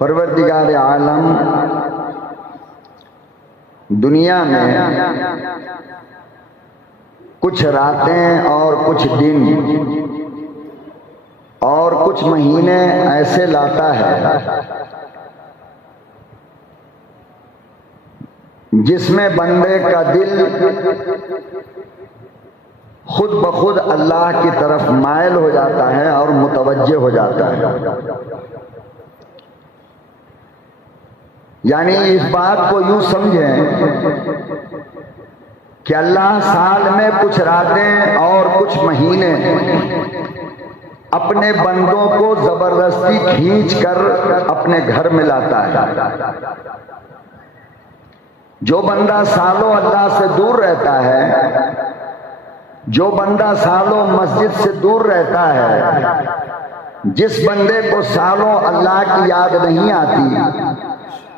پروردگار عالم دنیا میں کچھ راتیں اور کچھ دن اور کچھ مہینے ایسے لاتا ہے جس میں بندے کا دل خود بخود اللہ کی طرف مائل ہو جاتا ہے اور متوجہ ہو جاتا ہے۔ یعنی اس بات کو یوں سمجھیں کہ اللہ سال میں کچھ راتیں اور کچھ مہینے اپنے بندوں کو زبردستی کھینچ کر اپنے گھر میں لاتا ہے۔ جو بندہ سالوں اللہ سے دور رہتا ہے، جو بندہ سالوں مسجد سے دور رہتا ہے، جس بندے کو سالوں اللہ کی یاد نہیں آتی،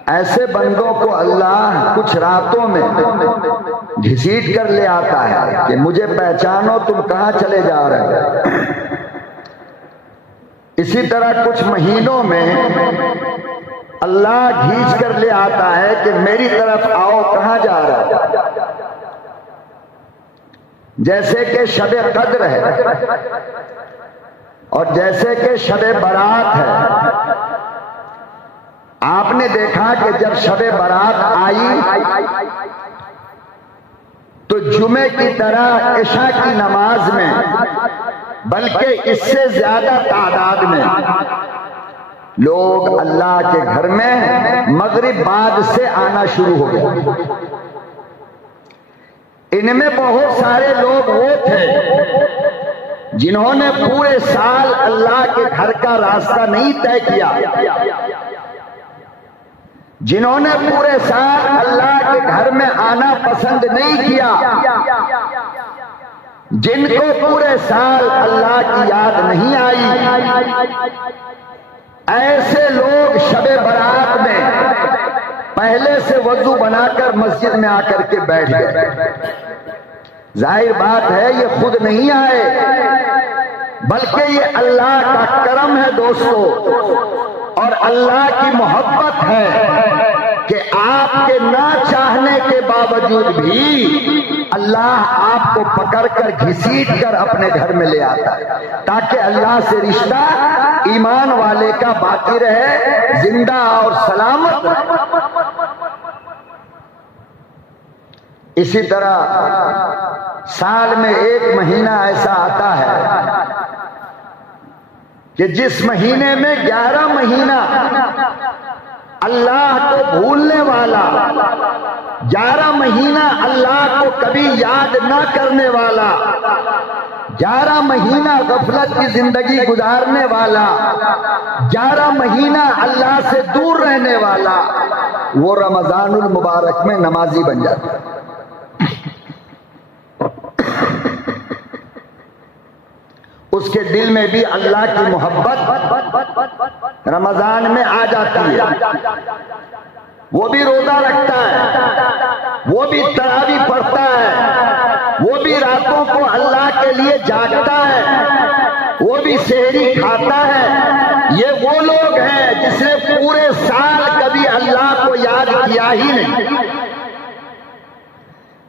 ایسے بندوں کو اللہ کچھ راتوں میں گھسیٹ کر لے آتا ہے کہ مجھے پہچانو تم کہاں چلے جا رہے ہو۔ اسی طرح کچھ مہینوں میں اللہ کھینچ کر لے آتا ہے کہ میری طرف آؤ، کہاں جا رہا ہے۔ جیسے کہ شب قدر ہے اور جیسے کہ شب برات ہے۔ آپ نے دیکھا کہ جب شب برات آئی تو جمعے کی طرح عشاء کی نماز میں بلکہ اس سے زیادہ تعداد میں لوگ اللہ کے گھر میں مغرب بعد سے آنا شروع ہو گئے۔ ان میں بہت سارے لوگ وہ تھے جنہوں نے پورے سال اللہ کے گھر کا راستہ نہیں طے کیا، جنہوں نے پورے سال اللہ کے گھر میں آنا پسند نہیں کیا، جن کو پورے سال اللہ کی یاد نہیں آئی، ایسے لوگ شب برات میں پہلے سے وضو بنا کر مسجد میں آ کر کے بیٹھ گئے۔ ظاہر بات ہے یہ خود نہیں آئے، بلکہ یہ اللہ کا کرم ہے دوستو، اور اللہ کی محبت ہے کہ آپ کے نہ چاہنے کے باوجود بھی اللہ آپ کو پکڑ کر گھسیٹ کر اپنے گھر میں لے آتا ہے، تاکہ اللہ سے رشتہ ایمان والے کا باقی رہے، زندہ اور سلامت رہے۔ اسی طرح سال میں ایک مہینہ ایسا آتا ہے کہ جس مہینے میں 11 مہینہ اللہ کو بھولنے والا، 11 مہینہ اللہ کو کبھی یاد نہ کرنے والا، 11 مہینہ غفلت کی زندگی گزارنے والا، 11 مہینہ اللہ سے دور رہنے والا، وہ رمضان المبارک میں نمازی بن جاتا ہے۔ اس کے دل میں بھی اللہ کی محبت رمضان میں آ جاتی ہے، وہ بھی روزہ رکھتا ہے، وہ بھی تراویح پڑھتا ہے، وہ بھی راتوں کو اللہ کے لیے جاگتا ہے، وہ بھی سحری کھاتا ہے۔ یہ وہ لوگ ہیں جس نے پورے سال کبھی اللہ کو یاد کیا ہی نہیں،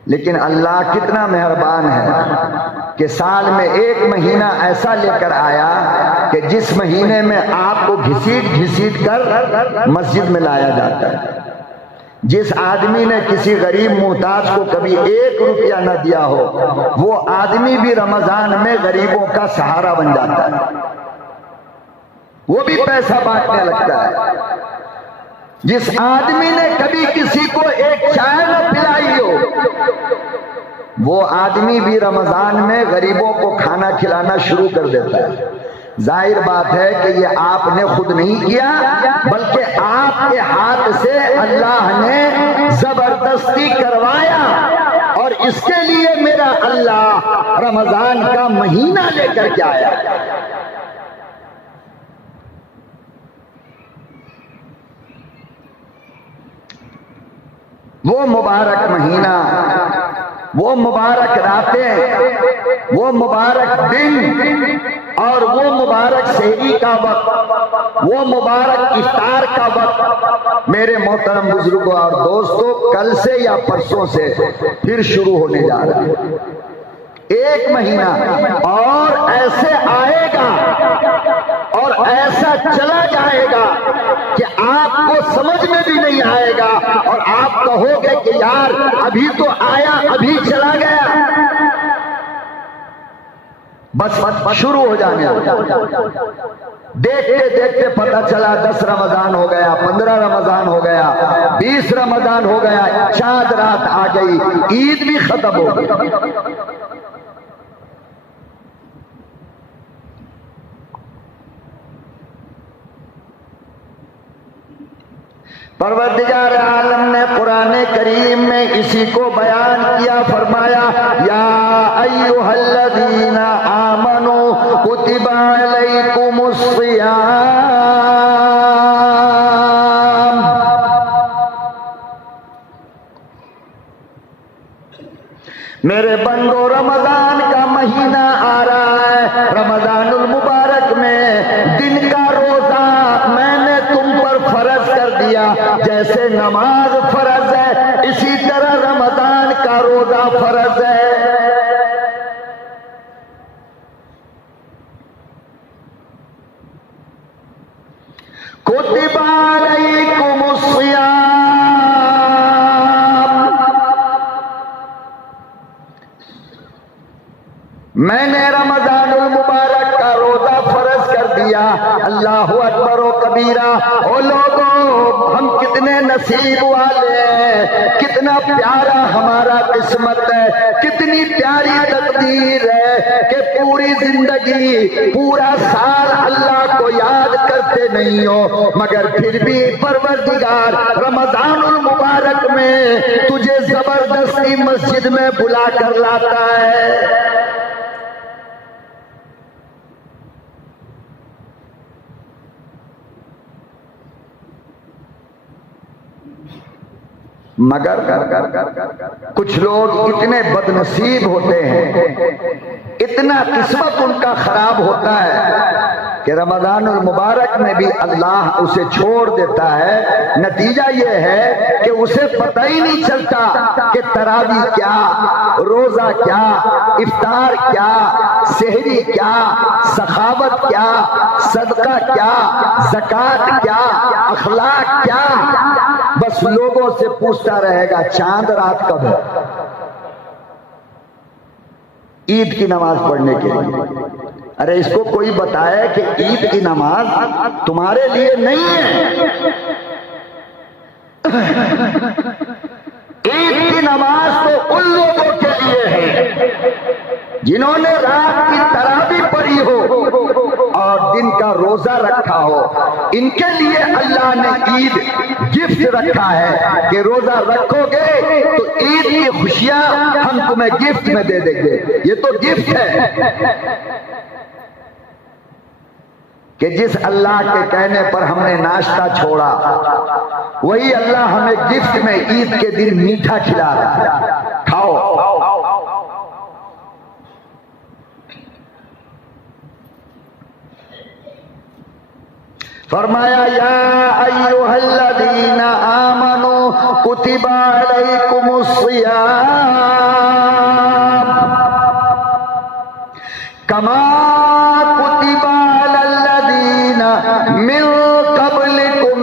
لیکن اللہ کتنا مہربان ہے کہ سال میں ایک مہینہ ایسا لے کر آیا کہ جس مہینے میں آپ کو گھسیٹ کر مسجد میں لایا جاتا ہے۔ جس آدمی نے کسی غریب محتاج کو کبھی 1 روپیہ نہ دیا ہو، وہ آدمی بھی رمضان میں غریبوں کا سہارا بن جاتا ہے، وہ بھی پیسہ بانٹنے لگتا ہے۔ جس آدمی نے کبھی کسی کو ایک چائے نہ پلائی ہو، وہ آدمی بھی رمضان میں غریبوں کو کھانا کھلانا شروع کر دیتا ہے۔ ظاہر بات ہے کہ یہ آپ نے خود نہیں کیا، بلکہ آپ کے ہاتھ سے اللہ نے زبردستی کروایا، اور اس کے لیے میرا اللہ رمضان کا مہینہ لے کر کے آیا۔ وہ مبارک مہینہ وہ مبارک راتیں، وہ مبارک دن اور وہ مبارک سحری کا وقت، وہ مبارک افطار کا وقت میرے محترم بزرگوں اور دوستوں کل سے یا پرسوں سے پھر شروع ہونے جا رہا ہے۔ ایک مہینہ اور ایسے آئے گا اور ایسا چلا جائے گا کہ آپ کو سمجھ میں بھی نہیں آئے گا اور آپ کہو گے کہ یار ابھی تو آیا ابھی چلا گیا۔ بس شروع ہو جانے دیکھتے دیکھتے پتہ چلا 10 رمضان ہو گیا، 15 رمضان ہو گیا، 20 رمضان ہو گیا، چاند رات آ گئی، عید بھی ختم ہو گئی۔ پروردگار عالم نے قرآن کریم میں اسی کو بیان کیا، فرمایا یا ایھا الذین آمنوا کتب علیکم الصیام، میرے بندو رمضان کا مہینہ آ رہا ہے، رمضان المبارک میں دن کا روزہ میں نے تم پر فرض کر دیا، جیسے نماز فرض ہے اسی طرح رمضان کا روزہ فرض ہے۔ کتب علیکم الصیام، میں نے رمضان المبارک کا روزہ فرض کر دیا۔ اللہ اکبر و کبیرہ، او لوگوں ہم کتنے نصیب والے ہیں، کتنا پیارا ہمارا قسمت ہے، کتنی پیاری تقدیر ہے کہ پوری زندگی پورا سال اللہ کو یاد کرتے نہیں ہو، مگر پھر بھی پروردگار رمضان المبارک میں تجھے زبردستی مسجد میں بلا کر لاتا ہے۔ مگر کچھ لوگ اتنے بد نصیب ہوتے ہیں، اتنا قسمت ان کا خراب ہوتا ہے کہ رمضان المبارک میں بھی اللہ اسے چھوڑ دیتا ہے۔ نتیجہ یہ ہے کہ اسے پتہ ہی نہیں چلتا کہ تراویح کیا، روزہ کیا، افطار کیا، سحری کیا، سخاوت کیا، صدقہ کیا، زکوٰۃ کیا، اخلاق کیا۔ بس لوگوں سے پوچھتا رہے گا چاند رات کب ہے، عید کی نماز پڑھنے کے لیے۔ ارے اس کو کوئی بتائے کہ عید کی نماز تمہارے لیے نہیں ہے، عید کی نماز تو ان لوگوں کے لیے ہے جنہوں نے رات کی تراویح پڑھی ہو اور دن کا روزہ رکھا ہو۔ ان کے لیے اللہ نے عید گفٹ رکھا ہے کہ روزہ رکھو گے تو عید کی خوشیاں ہم تمہیں گفٹ میں دے دیں گے۔ یہ تو گفٹ ہے کہ جس اللہ کے کہنے پر ہم نے ناشتہ چھوڑا وہی اللہ ہمیں گفٹ میں عید کے دن میٹھا کھلا رہا ہے، کھاؤ۔ فرمایا یا ایھا الذین آمنوا کتب علیکم الصیام کما کتب علی الذین من قبلکم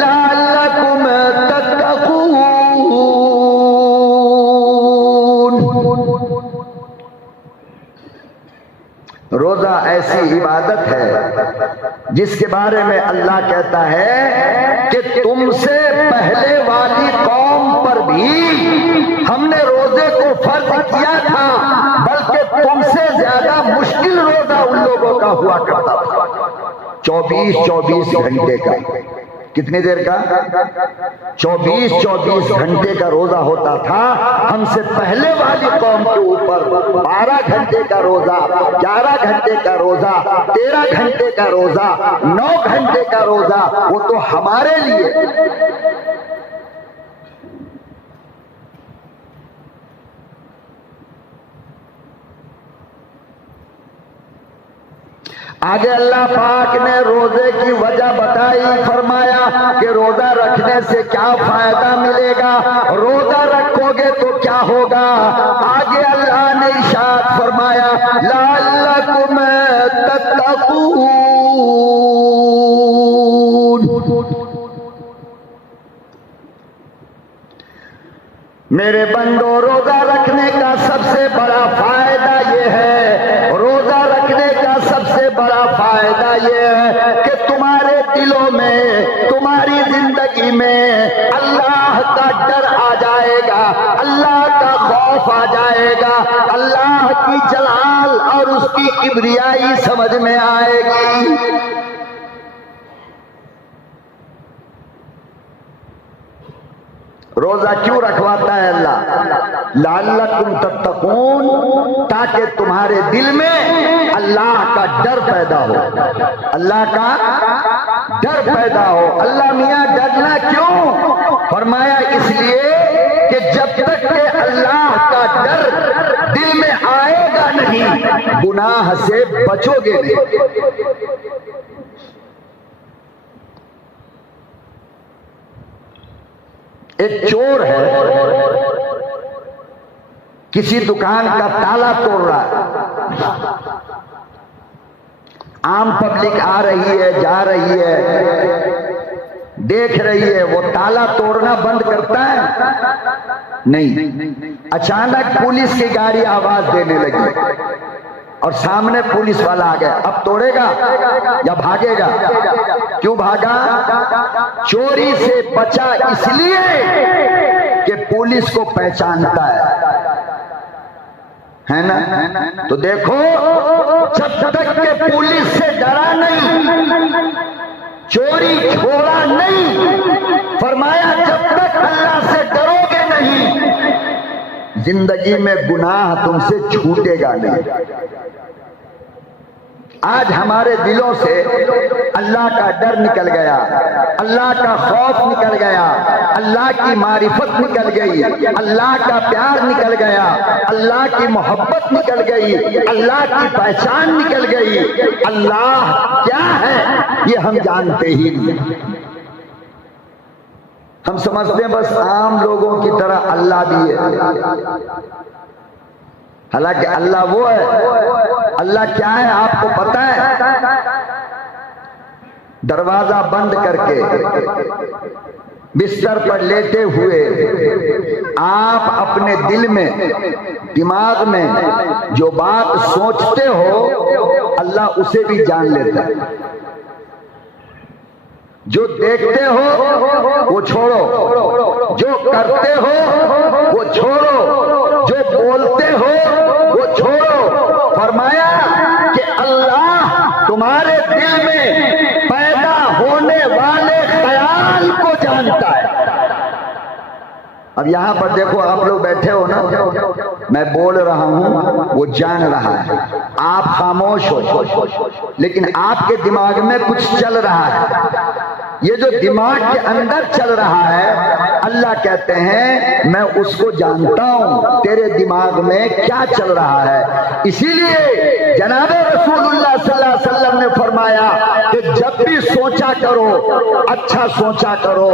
لعلکم تتقون۔ روزہ ایسی عبادت ہے جس کے بارے میں اللہ کہتا ہے کہ تم سے پہلے والی قوم پر بھی ہم نے روزے کو فرض کیا تھا، بلکہ تم سے زیادہ مشکل روزہ ان لوگوں کا ہوا کرتا تھا، 24 گھنٹے کا۔ کتنی دیر کا؟ 24 گھنٹے کا روزہ ہوتا تھا۔ ہم سے پہلے والی قوم کے اوپر 12 گھنٹے کا روزہ، 11 گھنٹے کا روزہ، 13 گھنٹے کا روزہ، 9 گھنٹے کا روزہ، وہ تو ہمارے لیے۔ آگے اللہ پاک نے روزے کی وجہ بتائی، فرمایا کہ روزہ رکھنے سے کیا فائدہ ملے گا، روزہ رکھو گے تو کیا ہوگا۔ آگے اللہ نے ارشاد فرمایا لعلکم تتقون، میرے بندو روزہ رکھنے کا سب سے بڑا فائدہ یہ ہے، روزہ رکھنے کا سب سے بڑا فائدہ یہ ہے کہ تمہارے دلوں میں، تمہاری زندگی میں اللہ کا ڈر آ جائے گا، اللہ کا خوف آ جائے گا، اللہ کی جلال اور اس کی کبریائی سمجھ میں آئے گی۔ روزہ کیوں رکھواتا ہے اللہ؟ لعلکم تتقون، تاکہ تمہارے دل میں اللہ کا ڈر پیدا ہو، اللہ کا ڈر پیدا ہو۔ اللہ میاں ڈرنا کیوں؟ فرمایا اس لیے کہ جب تک کہ اللہ کا ڈر دل میں آئے گا نہیں، گناہ سے بچو گے نہیں۔ ایک چور ہے، کسی دکان کا تالا توڑ رہا ہے، عام پبلک آ رہی ہے، جا رہی ہے، دیکھ رہی ہے، وہ تالا توڑنا بند کرتا ہے؟ نہیں۔ اچانک پولیس کی گاڑی آواز دینے لگی اور سامنے پولیس والا آ گیا، اب توڑے گا یا بھاگے گا؟ کیوں بھاگا؟ چوری سے بچا اس لیے کہ پولیس کو پہچانتا ہے نا؟ تو دیکھو، جب تک کہ پولیس سے ڈرا نہیں، چوری چھوڑا نہیں، فرمایا جب تک اللہ سے ڈرو گے نہیں، زندگی میں گناہ تم سے چھوٹے گا نہیں۔ آج ہمارے دلوں سے اللہ کا ڈر نکل گیا، اللہ کا خوف نکل گیا، اللہ کی معرفت نکل گئی، اللہ کا پیار نکل گیا، اللہ کی محبت نکل گئی، اللہ کی پہچان نکل گئی۔ اللہ کیا ہے یہ ہم جانتے ہی نہیں، ہم سمجھتے ہیں بس عام لوگوں کی طرح اللہ بھی ہے، حالانکہ اللہ وہ ہے۔ اللہ کیا ہے آپ کو پتہ ہے؟ دروازہ بند کر کے بستر پر لیٹے ہوئے آپ اپنے دل میں، دماغ میں جو بات سوچتے ہو اللہ اسے بھی جان لیتا ہے، جو دیکھتے ہو وہ چھوڑو، جو کرتے ہو وہ چھوڑو، جو بولتے ہو وہ چھوڑو۔ فرمایا کہ اللہ تمہارے دل میں پیدا ہونے والے خیال کو جانتا ہے۔ اب یہاں پر دیکھو، آپ لوگ بیٹھے ہو نا، میں بول رہا ہوں وہ جان رہا ہے، آپ خاموش ہو لیکن آپ کے دماغ میں کچھ چل رہا ہے۔ یہ جو دماغ کے اندر چل رہا ہے اللہ کہتے ہیں میں اس کو جانتا ہوں، تیرے دماغ میں کیا چل رہا ہے۔ اسی لیے جناب رسول اللہ صلی اللہ علیہ وسلم نے فرمایا کہ جب بھی سوچا کرو اچھا سوچا کرو،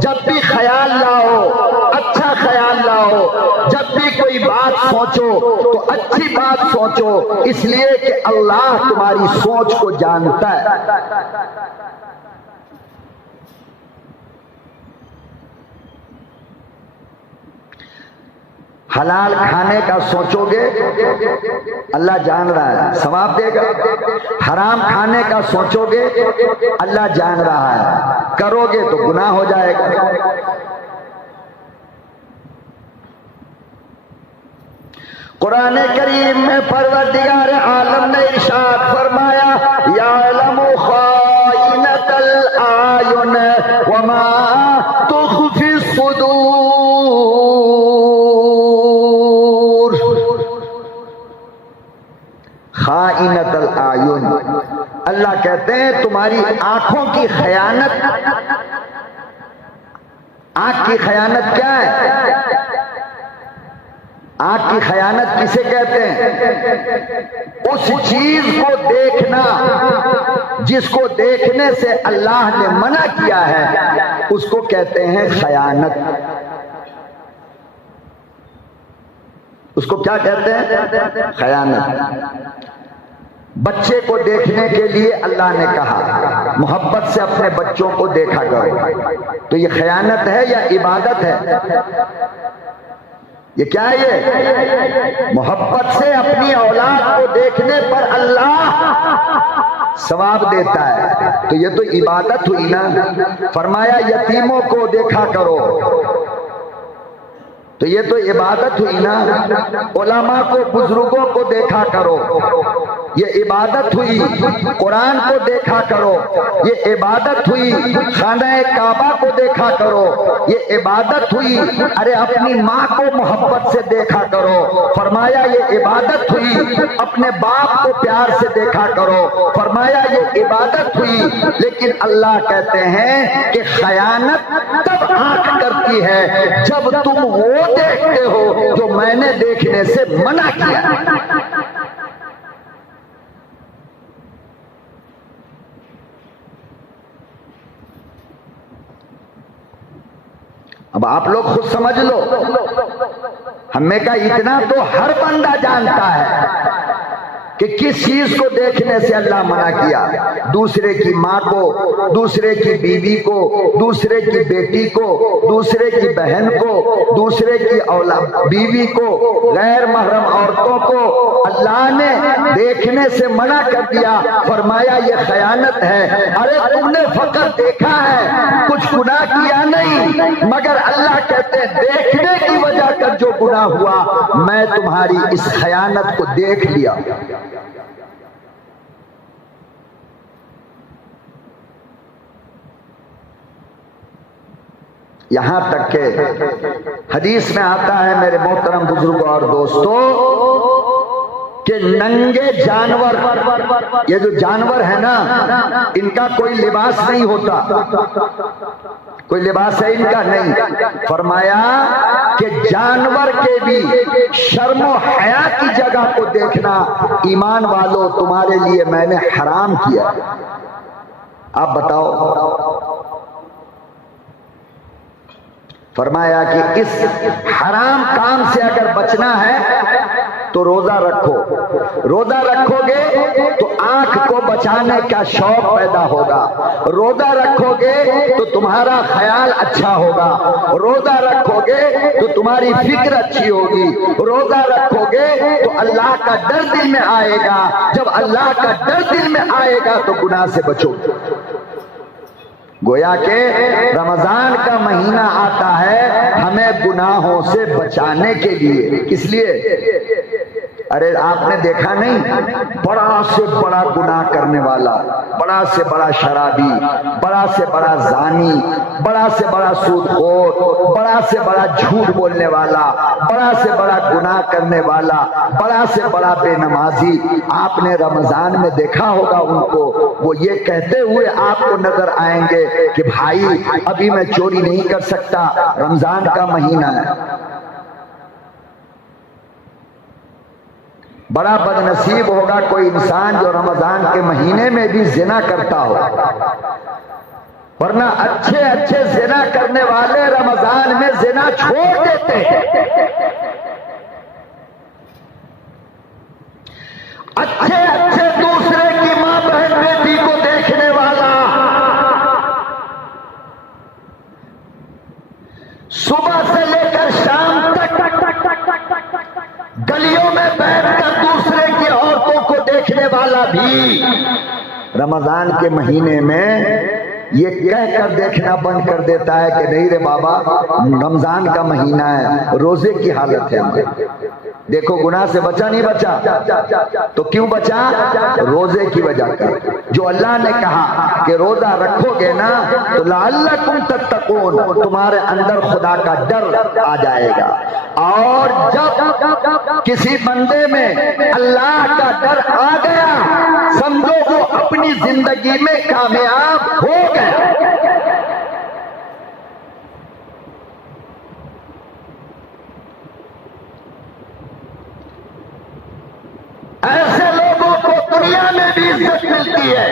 جب بھی خیال لاؤ اچھا خیال لاؤ، جب بھی کوئی بات سوچو تو اچھی بات سوچو، اس لیے کہ اللہ تمہاری سوچ کو جانتا ہے۔ حلال کھانے کا سوچو گے اللہ جان رہا ہے، ثواب دے گا۔ حرام کھانے کا سوچو گے اللہ جان رہا ہے، کرو گے تو گناہ ہو جائے گا۔ قرآن کریم میں پروردگار عالم نے ارشاد فرمایا یعلم خائنۃ الاعین وما تخفی الصدور۔ خائنۃ الاعین، اللہ کہتے ہیں تمہاری آنکھوں کی خیانت۔ آنکھ کی خیانت کیا ہے؟ آنکھ کی خیانت کسے کہتے ہیں؟ اس چیز کو دیکھنا جس کو دیکھنے سے اللہ نے منع کیا ہے اس کو کہتے ہیں خیانت. اس کو کیا کہتے ہیں؟ خیانت. بچے کو دیکھنے کے لیے اللہ نے کہا محبت سے اپنے بچوں کو دیکھا کرو، تو یہ خیانت ہے یا عبادت ہے؟ یہ کیا ہے؟ یہ محبت سے اپنی اولاد کو دیکھنے پر اللہ ثواب دیتا ہے، تو یہ تو عبادت ہوئی نا. فرمایا یتیموں کو دیکھا کرو، تو یہ تو عبادت ہوئی نا. علماء کو بزرگوں کو دیکھا کرو، یہ عبادت ہوئی. قرآن کو دیکھا کرو، یہ عبادت ہوئی. خانہ کعبہ کو دیکھا کرو، یہ عبادت ہوئی. ارے اپنی ماں کو محبت سے دیکھا کرو، فرمایا یہ عبادت ہوئی. اپنے باپ کو پیار سے دیکھا کرو، فرمایا یہ عبادت ہوئی. لیکن اللہ کہتے ہیں کہ خیانت تب آنکھ کرتی ہے جب تم وہ دیکھتے ہو جو میں نے دیکھنے سے منع کیا. اب آپ لوگ خود سمجھ لو، ہمیں کا اتنا تو ہر بندہ جانتا ہے کہ کس چیز کو دیکھنے سے اللہ منع کیا. دوسرے کی ماں کو، دوسرے کی بیوی کو، دوسرے کی بیٹی کو، دوسرے کی بہن کو، دوسرے کی اولاد بیوی کو، غیر محرم عورتوں کو اللہ نے دیکھنے سے منع کر دیا. فرمایا یہ خیانت ہے. ارے تم نے فقط دیکھا ہے، کچھ گناہ کیا نہیں، مگر اللہ کہتے ہیں دیکھنے کی وجہ کر جو گناہ ہوا میں تمہاری اس خیانت کو دیکھ لیا. یہاں تک کہ حدیث میں آتا ہے میرے محترم بزرگوں اور دوستوں کہ ننگے جانور، یہ جو جانور ہے نا ان کا کوئی لباس نہیں ہوتا، کوئی لباس ہے ان کا نہیں. فرمایا کہ جانور کے بھی شرم و حیا کی جگہ کو دیکھنا ایمان والو تمہارے لیے میں نے حرام کیا. آپ بتاؤ. فرمایا کہ اس حرام کام سے اگر بچنا ہے تو روزہ رکھو. روزہ رکھو گے تو آنکھ کو بچانے کا شوق پیدا ہوگا. روزہ رکھو گے تو تمہارا خیال اچھا ہوگا. روزہ رکھو گے تو تمہاری فکر اچھی ہوگی. روزہ رکھو گے تو اللہ کا ڈر دل میں آئے گا. جب اللہ کا ڈر دل میں آئے گا تو گناہ سے بچو. گویا کہ رمضان کا مہینہ آتا ہے ہمیں گناہوں سے بچانے کے لیے. کس لیے؟ ارے آپ نے دیکھا نہیں، بڑا سے بڑا گناہ کرنے والا، بڑا سے بڑا شرابی، بڑا سے بڑا زانی، بڑا سے بڑا سود خور، بڑا سے بڑا جھوٹ بولنے والا، بڑا سے بڑا گناہ کرنے والا، بڑا سے بڑا بے نمازی، آپ نے رمضان میں دیکھا ہوگا ان کو، وہ یہ کہتے ہوئے آپ کو نظر آئیں گے کہ بھائی ابھی میں چوری نہیں کر سکتا، رمضان کا مہینہ ہے. بڑا بد نصیب ہوگا کوئی انسان جو رمضان کے مہینے میں بھی زنا کرتا ہو، ورنہ اچھے اچھے زنا کرنے والے رمضان میں زنا چھوڑ دیتے ہیں. اچھے اچھے دوسرے کی ماں بہن بیٹی کو دیکھنے والا صبح سے لے کر شام تک گلیوں میں بیٹھ کر دوسرے کی عورتوں کو دیکھنے والا بھی رمضان کے مہینے میں یہ کہہ کر دیکھنا بند کر دیتا ہے کہ نہیں رے بابا رمضان کا مہینہ ہے، روزے کی حالت ہے. دیکھو گناہ سے بچا نہیں بچا تو کیوں بچا؟ روزے کی وجہ کر. جو اللہ نے کہا کہ روزہ رکھو گے نا تو لعلکم تتقون، تمہارے اندر خدا کا ڈر آ جائے گا. اور جب کسی بندے میں اللہ کا ڈر آ گیا سمجھو وہ اپنی زندگی میں کامیاب ہو گئے. ایسے لوگوں کو دنیا میں بھی عزت ملتی ہے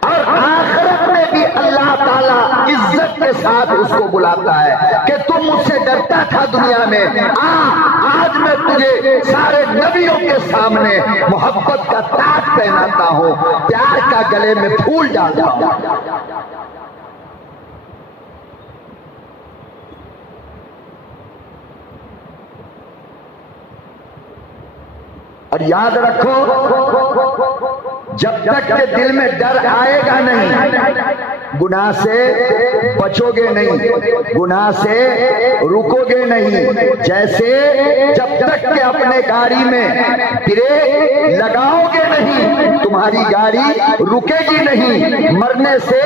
اور آخرت میں بھی اللہ تعالیٰ عزت کے ساتھ اس کو بلاتا ہے کہ تم مجھ سے ڈرتا تھا دنیا میں، آج میں تجھے سارے نبیوں کے سامنے محبت کا تاج پہناتا ہوں، پیار کا گلے میں پھول ڈالتا ہوں۔ اور یاد رکھو، جب تک کہ دل میں ڈر آئے گا نہیں، گناہ سے بچو گے نہیں، گناہ سے رکو گے نہیں۔ جیسے جب تک کہ اپنے گاڑی میں بریک لگاؤ گے نہیں، تمہاری گاڑی رکے گی نہیں، مرنے سے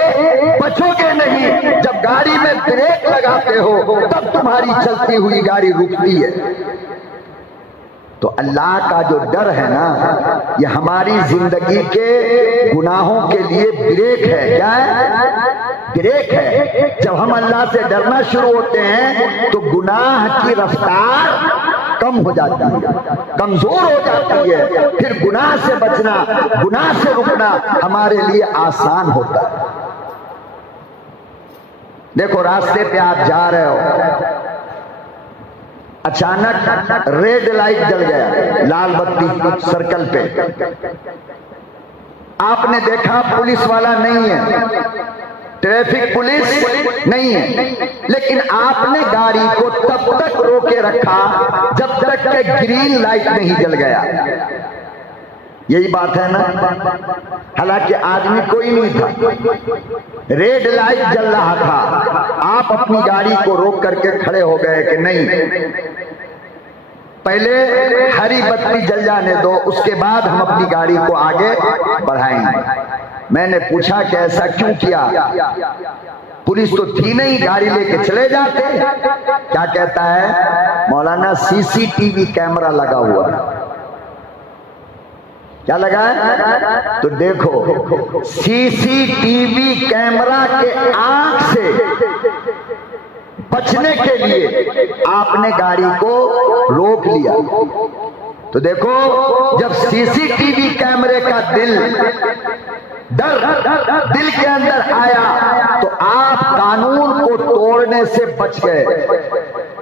بچو گے نہیں۔ جب گاڑی میں بریک لگاتے ہو تب تمہاری چلتی ہوئی گاڑی رکتی ہے۔ تو اللہ کا جو ڈر ہے نا، یہ ہماری زندگی کے گناہوں کے لیے بریک ہے۔ کیا ہے؟ بریک ہے۔ جب ہم اللہ سے ڈرنا شروع ہوتے ہیں تو گناہ کی رفتار کم ہو جاتی ہے، کمزور ہو جاتی ہے، پھر گناہ سے بچنا، گناہ سے رکنا ہمارے لیے آسان ہوتا ہے۔ دیکھو، راستے پہ آپ جا رہے ہو، اچانک ریڈ لائٹ جل گیا، لال بتی سرکل پہ، آپ نے دیکھا پولیس والا نہیں ہے، ٹریفک پولیس نہیں ہے، لیکن آپ نے گاڑی کو تب تک روکے رکھا جب تک کہ گرین لائٹ نہیں جل گیا۔ یہی بات ہے نا؟ حالانکہ آدمی کوئی نہیں تھا، ریڈ لائٹ جل رہا تھا، آپ اپنی گاڑی کو روک کر کے کھڑے ہو گئے کہ نہیں، پہلے ہری بتی جل جانے دو، اس کے بعد ہم اپنی گاڑی کو آگے بڑھائیں گے۔ میں نے پوچھا کہ ایسا کیوں کیا؟ پولیس تو تھی نہیں، گاڑی لے کے چلے جاتے۔ کیا کہتا ہے مولانا؟ سی سی ٹی وی کیمرہ لگا ہوا ہے۔ کیا لگا ہے؟ تو دیکھو، سی سی ٹی وی کیمرہ کے آنکھ سے بچنے کے لیے آپ نے گاڑی کو روک لیا۔ تو دیکھو، جب سی سی ٹی وی کیمرے کا ڈر دل کے اندر آیا تو آپ قانون کو توڑنے سے بچ گئے،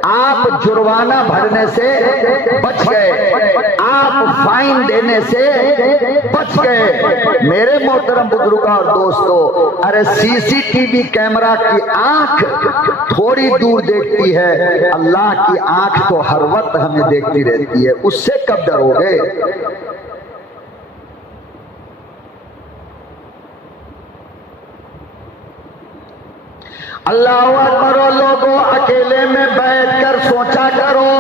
آپ جرمانہ بھرنے سے بچ گئے، آپ فائن دینے سے بچ گئے۔ میرے محترم بزرگوں اور دوستو، ارے سی سی ٹی وی کیمرہ کی آنکھ تھوڑی دور دیکھتی ہے، اللہ کی آنکھ تو ہر وقت ہمیں دیکھتی رہتی ہے، اس سے کب ڈرو گے؟ اللہ اکبر۔ لوگوں، اکیلے میں بیٹھ کر سوچا کرو،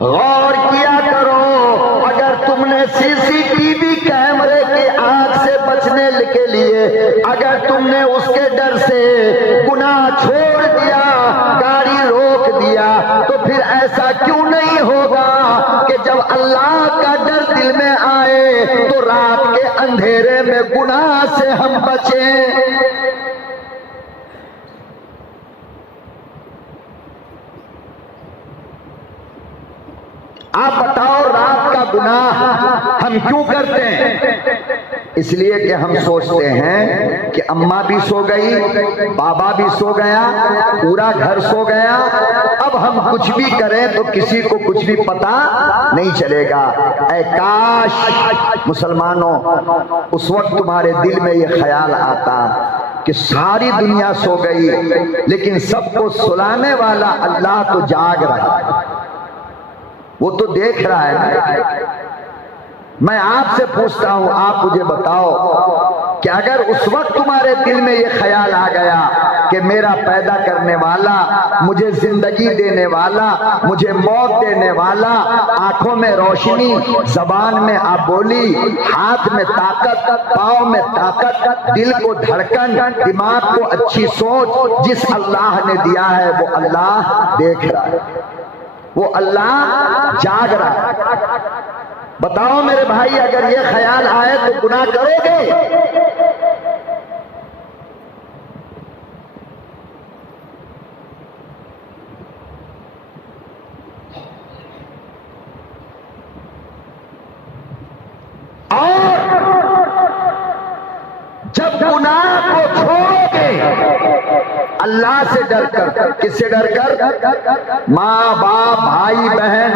غور کیا کرو، اگر تم نے سی سی ٹی وی کیمرے کی آنکھ سے بچنے کے لیے اگر تم نے اس کے ڈر سے گناہ چھوڑ دیا، گاڑی روک دیا، تو پھر ایسا کیوں نہیں ہوگا کہ جب اللہ کا ڈر دل میں آئے تو رات کے اندھیرے میں گناہ سے ہم بچیں۔ آپ بتاؤ، رات کا گناہ ہم کیوں کرتے ہیں؟ اس لیے کہ ہم سوچتے ہیں کہ اماں بھی سو گئی، بابا بھی سو گیا، پورا گھر سو گیا، اب ہم کچھ بھی کریں تو کسی کو کچھ بھی پتا نہیں چلے گا۔ اے کاش مسلمانوں، اس وقت تمہارے دل میں یہ خیال آتا کہ ساری دنیا سو گئی لیکن سب کو سلانے والا اللہ تو جاگ رہا ہے، وہ تو دیکھ رہا ہے۔ میں آپ سے پوچھتا ہوں، آپ مجھے بتاؤ کہ اگر اس وقت تمہارے دل میں یہ خیال آ گیا کہ میرا پیدا کرنے والا، مجھے زندگی دینے والا، مجھے موت دینے والا، آنکھوں میں روشنی، زبان میں آبولی، ہاتھ میں طاقت، پاؤں میں طاقت، دل کو دھڑکن، دماغ کو اچھی سوچ، جس اللہ نے دیا ہے وہ اللہ دیکھ رہا ہے، وہ اللہ جاگ رہا ہے۔ بتاؤ میرے بھائی، اگر یہ خیال آئے تو گناہ کرو گے؟ اللہ سے ڈر کر. کس سے ڈر کر؟ ماں باپ بھائی بہن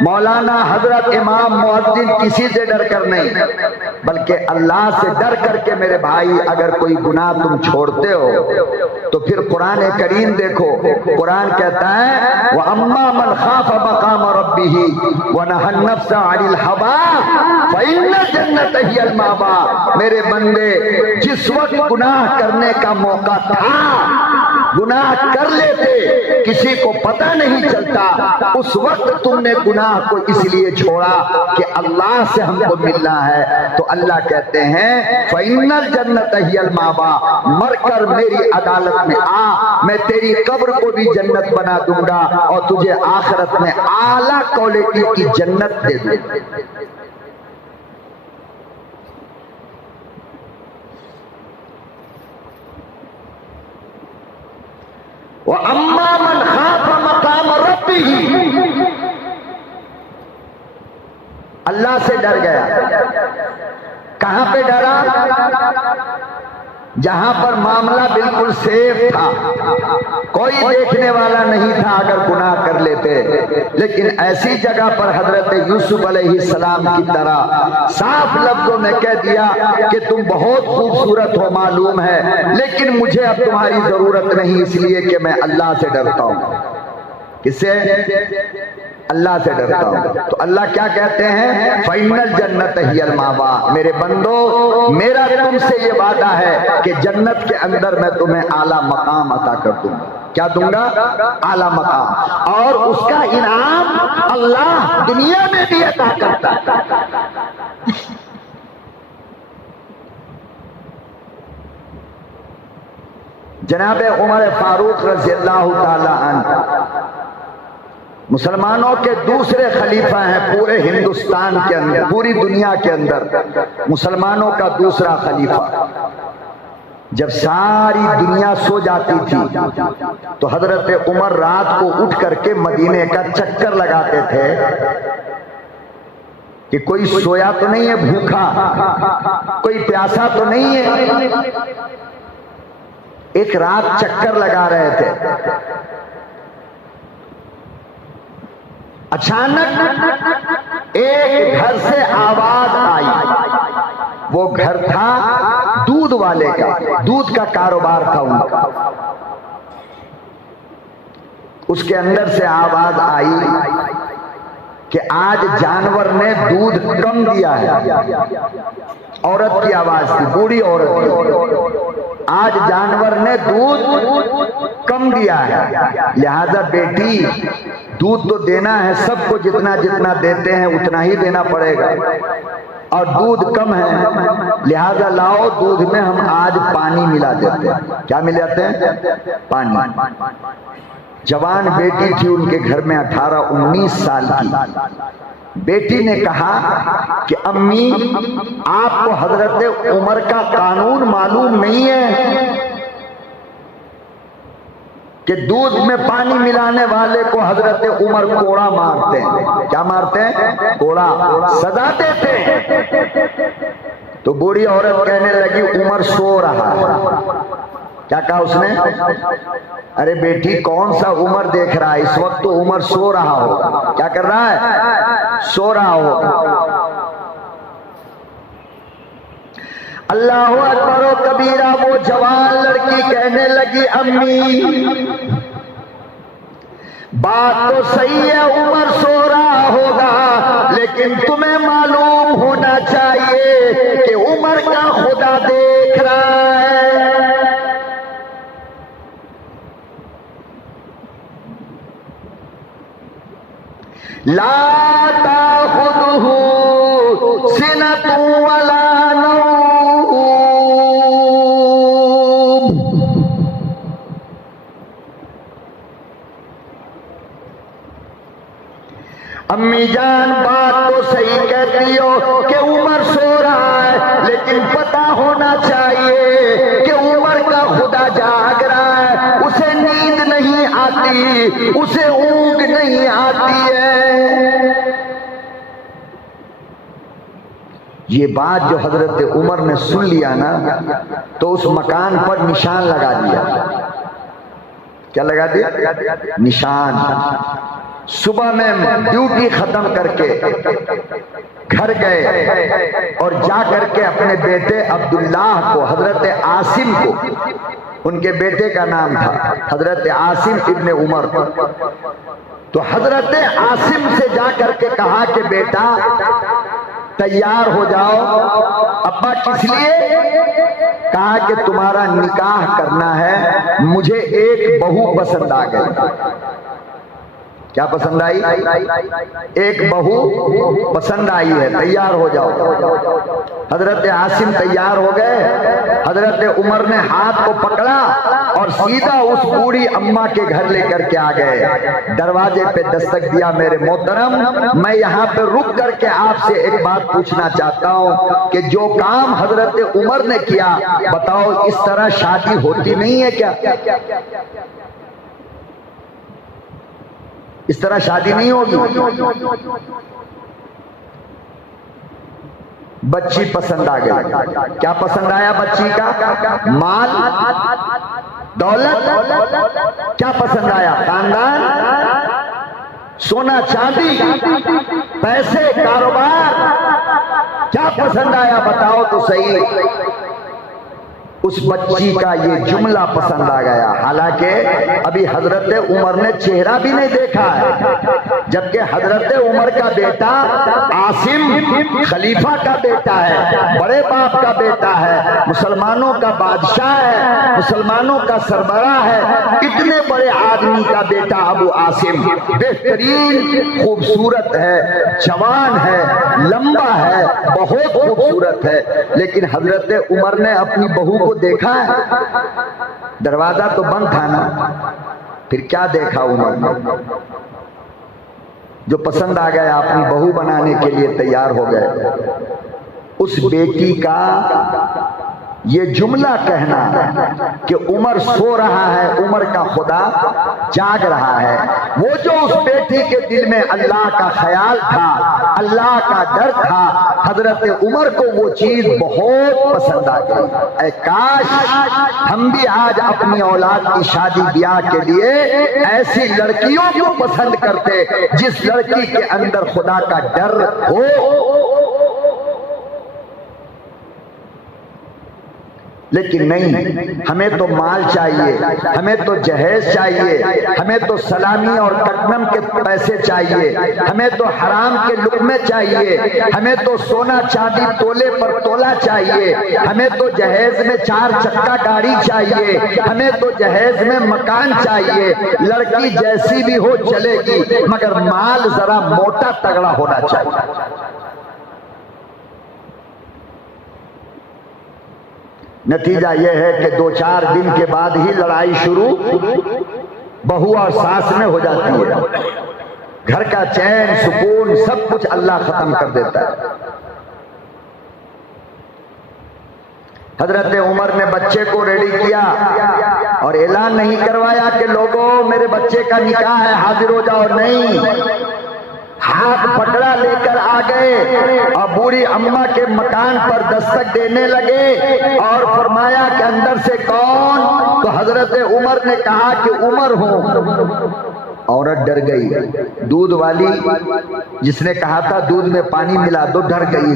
مولانا حضرت امام مؤذن کسی سے ڈر کر نہیں، بلکہ اللہ سے ڈر کر کے میرے بھائی اگر کوئی گناہ تم چھوڑتے ہو تو پھر قرآن کریم دیکھو، قرآن کہتا ہے وَأَمَّا مَنْ خَافَ مَقَامَ رَبِّهِ وَنَهَى النَّفْسَ عَنِ الْهَوَىٰ فَإِنَّ الْجَنَّةَ هِيَ الْمَأْوَىٰ. میرے بندے جس وقت گناہ کرنے کا موقع تھا گناہ کر لیتے، کسی کو پتہ نہیں چلتا، اس وقت تم نے گناہ کو اس لیے چھوڑا کہ اللہ سے ہم کو ملنا ہے. تو اللہ کہتے ہیں فَإِنَّ الْجَنَّةَ هِيَ الْمَأْوَىٰ، مر کر میری عدالت میں آ، میں تیری قبر کو بھی جنت بنا دوں گا اور تجھے آخرت میں اعلیٰ کوالٹی کی جنت دے دوں گا. وَأَمَّا مَنْ خَافَ مَقَامَ رَبِّهِ، اللہ سے ڈر گیا. کہاں پہ ڈرا؟ جہاں پر معاملہ بالکل سیف تھا، کوئی دیکھنے والا نہیں تھا اگر گناہ کر لیتے. لیکن ایسی جگہ پر حضرت یوسف علیہ السلام کی طرح صاف لفظوں میں کہہ دیا کہ تم بہت خوبصورت ہو معلوم ہے، لیکن مجھے اب تمہاری ضرورت نہیں، اس لیے کہ میں اللہ سے ڈرتا ہوں. کس سے؟ اللہ سے ڈرتا ہوں. تو اللہ کیا کہتے ہیں؟ فَإِنَّ الْجَنَّةَ هِيَ الْمَأْوَىٰ. میرے بندو میرا تم سے یہ وعدہ ہے کہ جنت کے اندر میں تمہیں اعلیٰ مقام عطا کر دوں گا. کیا دوں گا؟ اعلیٰ مقام. اور اس کا انعام اللہ دنیا میں بھی عطا کرتا ہے. جناب عمر فاروق رضی اللہ تعالی عنہ مسلمانوں کے دوسرے خلیفہ ہیں پورے ہندوستان کے اندر، پوری دنیا کے اندر مسلمانوں کا دوسرا خلیفہ. جب ساری دنیا سو جاتی تھی تو حضرت عمر رات کو اٹھ کر کے مدینے کا چکر لگاتے تھے کہ کوئی سویا تو نہیں ہے بھوکا، کوئی پیاسا تو نہیں ہے. ایک رات چکر لگا رہے تھے، اچانک ایک گھر سے آواز آئی. وہ گھر تھا دودھ والے کا، دودھ کا کاروبار تھا ان کا. اس کے اندر سے آواز آئی کہ آج جانور نے دودھ کم دیا ہے. عورت کی آواز تھی، بوڑھی عورت کی. آج جانور نے دودھ کم دیا ہے، لہذا بیٹی دودھ تو دینا ہے سب کو، جتنا جتنا دیتے ہیں اتنا ہی دینا پڑے گا، اور دودھ کم ہے لہذا لاؤ دودھ میں ہم آج پانی ملا دیتے ہیں. کیا ملاتے ہیں؟ پانی. جوان بیٹی تھی ان کے گھر میں 18-19 سال کی. بیٹی نے کہا کہ امی آپ کو حضرت عمر کا قانون معلوم نہیں ہے کہ دودھ میں پانی ملانے والے کو حضرت عمر کوڑا مارتے ہیں. کیا مارتے ہیں؟ کوڑا، سزا دیتے ہیں. تو بوڑھی عورت کہنے لگی عمر سو رہا ہے. کیا کہا اس نے؟ ارے بیٹی کون سا عمر دیکھ رہا ہے، اس وقت تو عمر سو رہا ہو. کیا کر رہا ہے؟ سو رہا ہو. اللہ اکبر و کبیرہ. وہ جوان لڑکی کہنے لگی امی بات تو صحیح ہے عمر سو رہا ہوگا، لیکن تمہیں معلوم ہونا چاہیے کہ عمر کا خدا دیکھ رہا ہے. لا تأخذه سنة ولا نوم. امی جان بات تو صحیح کہتی ہو کہ عمر سو رہا ہے، لیکن پتہ ہونا چاہیے کہ عمر کا خدا جاگ رہا ہے. اسے نیند نہیں آتی، اسے اونگ نہیں آتی ہے. یہ بات جو حضرت عمر نے سن لیا نا تو اس مکان پر نشان لگا دیا کیا لگا دیا؟ نشان۔ صبح میں ڈیوٹی ختم کر کے گھر گئے اور جا کر کے اپنے بیٹے عبداللہ کو، حضرت عاصم کو، ان کے بیٹے کا نام تھا حضرت عاصم ابن عمر، تو حضرت عاصم سے جا کر کے کہا کہ بیٹا تیار ہو جاؤ۔ ابا کس لیے؟ کہا کہ تمہارا نکاح کرنا ہے، مجھے ایک بہو پسند آ گئی۔ کیا پسند آئی؟ ایک بہو پسند آئی ہے، تیار ہو جاؤ۔ حضرت عاصم تیار ہو گئے، حضرت عمر نے ہاتھ کو پکڑا اور سیدھا اس بوڑھی اماں کے گھر لے کر کے آ گئے۔ دروازے پہ دستک دیا، میرے محترم میں یہاں پہ رک کر کے آپ سے ایک بات پوچھنا چاہتا ہوں کہ جو کام حضرت عمر نے کیا، بتاؤ اس طرح شادی ہوتی نہیں ہے کیا؟ اس طرح شادی نہیں ہوگی۔ بچی پسند آ گئی۔ کیا پسند آیا بچی کا؟ مال، دولت۔ کیا پسند آیا؟ خاندان، سونا چاندی، پیسے، کاروبار۔ کیا پسند آیا بتاؤ تو صحیح۔ اس بچی کا یہ جملہ پسند آ گیا، حالانکہ ابھی حضرت عمر نے چہرہ بھی نہیں دیکھا ہے، جبکہ حضرت عمر کا بیٹا عاصم خلیفہ کا بیٹا ہے، بڑے باپ کا بیٹا ہے، مسلمانوں کا بادشاہ ہے، مسلمانوں کا سربراہ ہے، اتنے بڑے آدمی کا بیٹا ابو عاصم بہترین خوبصورت ہے، جوان ہے، لمبا ہے، بہت خوبصورت ہے، لیکن حضرت عمر نے اپنی بہو کو دیکھا ہے؟ دروازہ تو بند تھا نا، پھر کیا دیکھا عمر نے؟ جو پسند آ گیا اپنی بہو بنانے کے لیے تیار ہو گئے۔ اس بیٹی کا یہ جملہ کہنا کہ عمر سو رہا ہے، عمر کا خدا جاگ رہا ہے، وہ جو اس بیٹی کے دل میں اللہ کا خیال تھا، اللہ کا ڈر تھا، حضرت عمر کو وہ چیز بہت پسند آ گئی۔ اے کاش ہم بھی آج اپنی اولاد کی شادی بیاہ کے لیے ایسی لڑکیوں کو پسند کرتے جس لڑکی کے اندر خدا کا ڈر ہو۔ لیکن نہیں، ہمیں تو مال چاہیے، ہمیں تو جہیز چاہیے، ہمیں تو سلامی اور کٹنم کے پیسے چاہیے، ہمیں تو حرام کے لقمے چاہیے، ہمیں تو سونا چاندی تولے پر تولا چاہیے، ہمیں تو جہیز میں 4 چکا گاڑی چاہیے، ہمیں تو جہیز میں مکان چاہیے۔ لڑکی جیسی بھی ہو چلے گی، مگر مال ذرا موٹا تگڑا ہونا چاہیے۔ نتیجہ یہ ہے کہ 2-4 دن کے بعد ہی لڑائی شروع بہو اور ساس میں ہو جاتی ہے، گھر کا چین سکون سب کچھ اللہ ختم کر دیتا ہے۔ حضرت عمر نے بچے کو ریڈی کیا اور اعلان نہیں کروایا کہ لوگوں میرے بچے کا نکاح ہے، حاضر ہو جاؤ، نہیں، ہاتھ پکڑا لے کر آ گئے اور بوڑھی اماں کے مکان پر دستک دینے لگے اور فرمایا کہ اندر سے کون؟ تو حضرت عمر نے کہا کہ عمر ہوں۔ عورت ڈر گئی، دودھ والی جس نے کہا تھا دودھ میں پانی ملا دو، ڈر گئی۔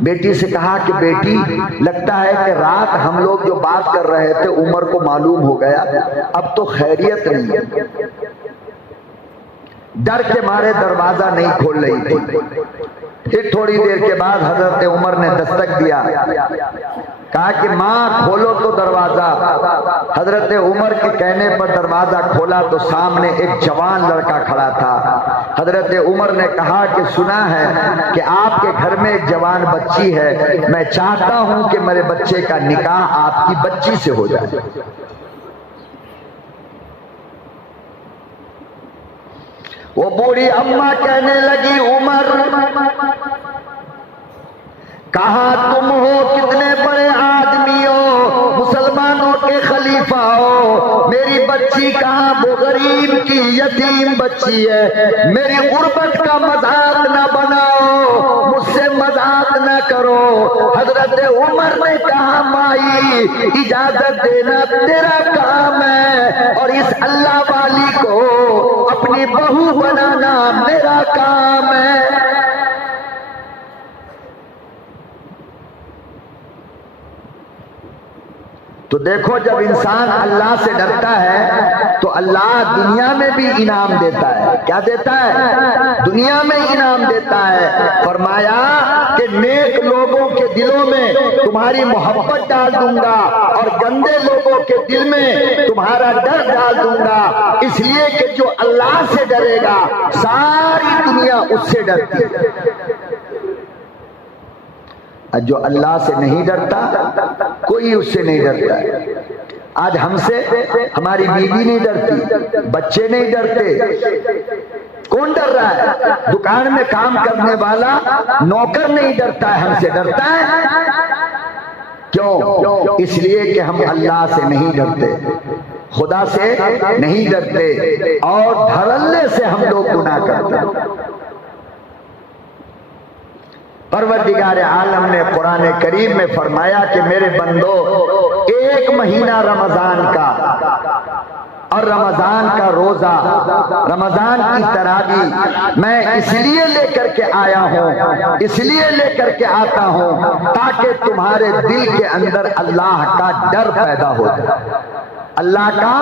بیٹی سے کہا کہ بیٹی لگتا ہے کہ رات ہم لوگ جو بات کر رہے تھے عمر کو معلوم ہو گیا، اب تو خیریت نہیں ہے۔ ڈر کے مارے دروازہ نہیں کھول رہی تھی۔ پھر تھوڑی دیر کے بعد حضرت عمر نے دستک دیا، کہا کہ ماں کھولو تو دروازہ۔ حضرت عمر کے کہنے پر دروازہ کھولا تو سامنے ایک جوان لڑکا کھڑا تھا۔ حضرت عمر نے کہا کہ سنا ہے کہ آپ کے گھر میں ایک جوان بچی ہے، میں چاہتا ہوں کہ میرے بچے کا نکاح آپ کی بچی سے ہو جائے۔ وہ بوڑھی اماں کہنے لگی عمر کہاں تم ہو، کتنے بڑے آدمی ہو، مسلمانوں کے خلیفہ ہو، میری بچی کہاں؟ وہ غریب کی یتیم بچی ہے، میری غربت کا مذاق نہ بناؤ، مجھ سے مذاق نہ کرو. حضرت عمر نے کہا مائی اجازت دینا تیرا کام ہے، اور اس اللہ والی کو اپنی بہو بنانا میرا کام ہے. تو دیکھو جب انسان اللہ سے ڈرتا ہے تو اللہ دنیا میں بھی انعام دیتا ہے. کیا دیتا ہے؟ دنیا میں انعام دیتا ہے. فرمایا کہ نیک لوگوں کے دلوں میں تمہاری محبت ڈال دوں گا اور گندے لوگوں کے دل میں تمہارا ڈر ڈال دوں گا، اس لیے کہ جو اللہ سے ڈرے گا ساری دنیا اس سے ڈرتی ہے. جو اللہ سے نہیں ڈرتا کوئی اس سے نہیں ڈرتا ہے. آج ہم سے ہماری بیوی نہیں ڈرتی، بچے نہیں ڈرتے. کون ڈر رہا ہے؟ دکان میں کام کرنے والا نوکر نہیں ڈرتا ہے، ہم سے ڈرتا ہے. کیوں؟ اس لیے کہ ہم اللہ سے نہیں ڈرتے، خدا سے نہیں ڈرتے، اور دھڑلے سے ہم لوگ گناہ کرتے ہیں. پروردگار عالم نے قرآن کریم میں فرمایا کہ میرے بندو، ایک مہینہ رمضان کا اور رمضان کا روزہ، رمضان کی تراویح میں اس لیے لے کر کے آیا ہوں، اس لیے لے کر کے آتا ہوں تاکہ تمہارے دل کے اندر اللہ کا ڈر پیدا ہو جائے، اللہ کا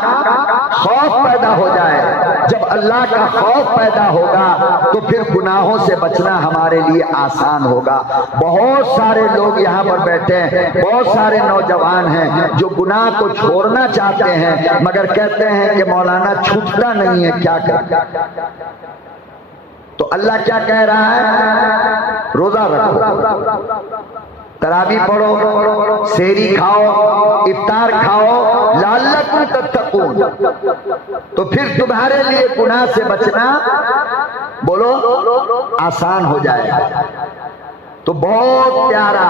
خوف پیدا ہو جائے. جب اللہ کا خوف پیدا ہوگا تو پھر گناہوں سے بچنا ہمارے لیے آسان ہوگا. بہت سارے لوگ یہاں پر بیٹھے ہیں، بہت سارے نوجوان ہیں جو گناہ کو چھوڑنا چاہتے ہیں مگر کہتے ہیں کہ مولانا چھوٹتا نہیں ہے، کیا کریں؟ تو اللہ کیا کہہ رہا ہے؟ روزہ رکھو، تراویح پڑھو، سحری کھاؤ، افطار کھاؤ، لعلکم تتقون. تو پھر تمہارے لیے گناہ سے بچنا بولو آسان ہو جائے گا. تو بہت پیارا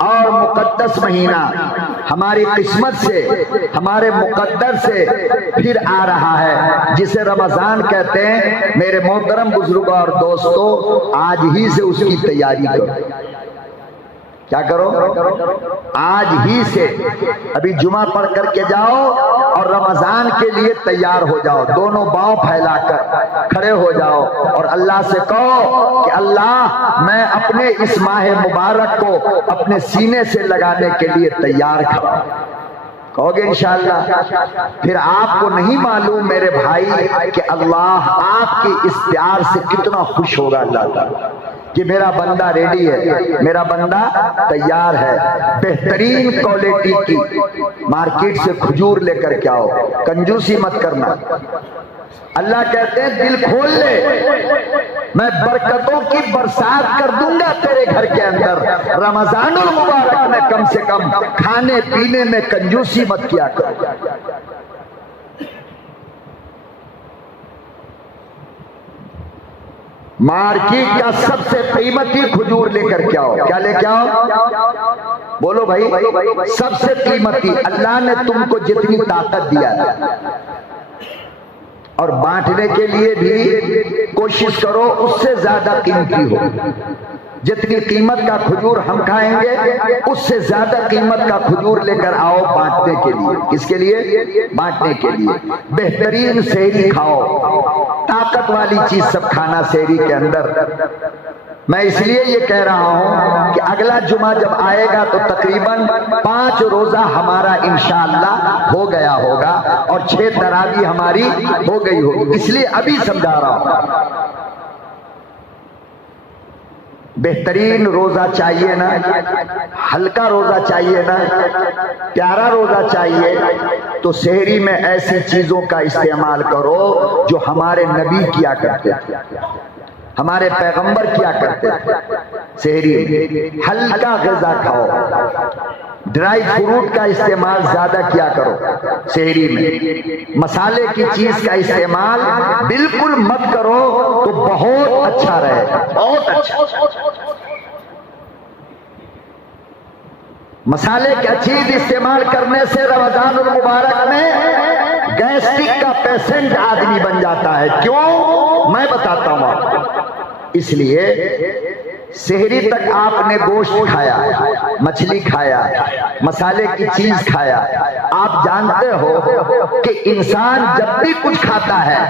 اور مقدس مہینہ ہماری قسمت سے، ہمارے مقدر سے پھر آ رہا ہے جسے رمضان کہتے ہیں. میرے محترم بزرگوں اور دوستو، آج ہی سے اس کی تیاری کرو. کیا کرو؟ آج ہی سے. ابھی جمعہ پڑھ کر کے جاؤ اور رمضان کے لیے تیار ہو جاؤ. دونوں پاؤں پھیلا کر کھڑے ہو جاؤ اور اللہ سے کہو کہ اللہ میں اپنے اس ماہ مبارک کو اپنے سینے سے لگانے کے لیے تیار کھڑا. کہو گے انشاءاللہ. پھر آپ کو نہیں معلوم میرے بھائی کہ اللہ آپ کے اس پیار سے کتنا خوش ہوگا. اللہ تعالیٰ کہ میرا بندہ ریڈی ہے، میرا بندہ تیار ہے. بہترین کوالٹی کی مارکیٹ سے کھجور لے کر کے آؤ، کنجوسی مت کرنا. اللہ کہتے ہیں دل کھول لے، میں برکتوں کی برسات کر دوں گا تیرے گھر کے اندر. رمضان المبارک میں کم سے کم کھانے پینے میں کنجوسی مت کیا کرو. مارکیٹ کا سب سے قیمتی کھجور لے کر کے آؤ. کیا لے کے آؤ؟ بولو بھائی. سب سے قیمتی. اللہ نے تم کو جتنی طاقت دیا ہے اور بانٹنے کے لیے بھی کوشش کرو اس سے زیادہ قیمتی ہو. جتنی قیمت کا کھجور ہم کھائیں گے اس سے زیادہ قیمت کا کھجور لے کر آؤ بانٹنے کے لیے. کس کے لیے؟ بانٹنے کے لیے. بہترین سحری کھاؤ، طاقت والی چیز سب کھانا سحری کے اندر. میں اس لیے یہ کہہ رہا ہوں کہ اگلا جمعہ جب آئے گا تو تقریباً 5 روزہ ہمارا انشاءاللہ ہو گیا ہوگا اور 6 تراویح ہماری ہو گئی ہوگی. اس لیے ابھی سمجھا رہا ہوں. بہترین روزہ چاہیے نا، ہلکا روزہ چاہیے نا، پیارا روزہ چاہیے. تو سحری میں ایسی چیزوں کا استعمال کرو جو ہمارے نبی کیا کرتے تھے، ہمارے پیغمبر کیا کرتے تھے. سحری ہلکا غذا کھاؤ، ڈرائی فروٹ کا استعمال زیادہ کیا کرو سحری میں. مسالے کی چیز کا استعمال بالکل مت کرو تو بہت اچھا رہے، بہت اچھا. مسالے کا چیز استعمال کرنے سے رمضان المبارک میں گیسٹرک کا پیشنٹ آدمی بن جاتا ہے. کیوں؟ میں بتاتا ہوں آپ کو. اس لیے سحری تک آپ نے گوشت کھایا، مچھلی کھایا، مسالے کی چیز کھایا۔ آپ جانتے ہو کہ انسان جب بھی کچھ کھاتا ہے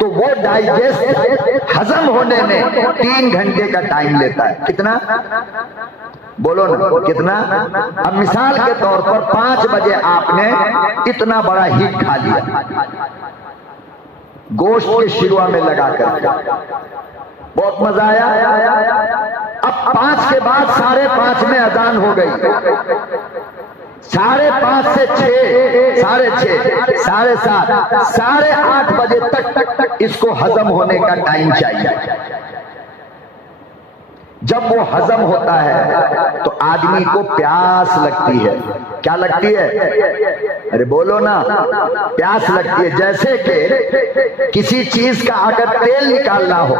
تو وہ ڈائجسٹ ہضم ہونے میں 3 گھنٹے کا ٹائم لیتا ہے۔ کتنا؟ بولو نا کتنا؟ اب مثال کے طور پر 5 بجے آپ نے اتنا بڑا ہیٹ کھا لیا گوشت کے شروع میں لگا کر، بہت مزہ آیا۔ اب 5 کے بعد 5:30 میں اذان ہو گئی، 5:30 سے 6، 6:30، 7:30، 8:30 بجے تک اس کو ہضم ہونے کا ٹائم چاہیے۔ جب وہ ہضم ہوتا ہے تو آدمی کو پیاس لگتی ہے۔ کیا لگتی ہے؟ ارے بولو نا، پیاس لگتی ہے۔ جیسے کہ کسی چیز کا اگر تیل نکالنا ہو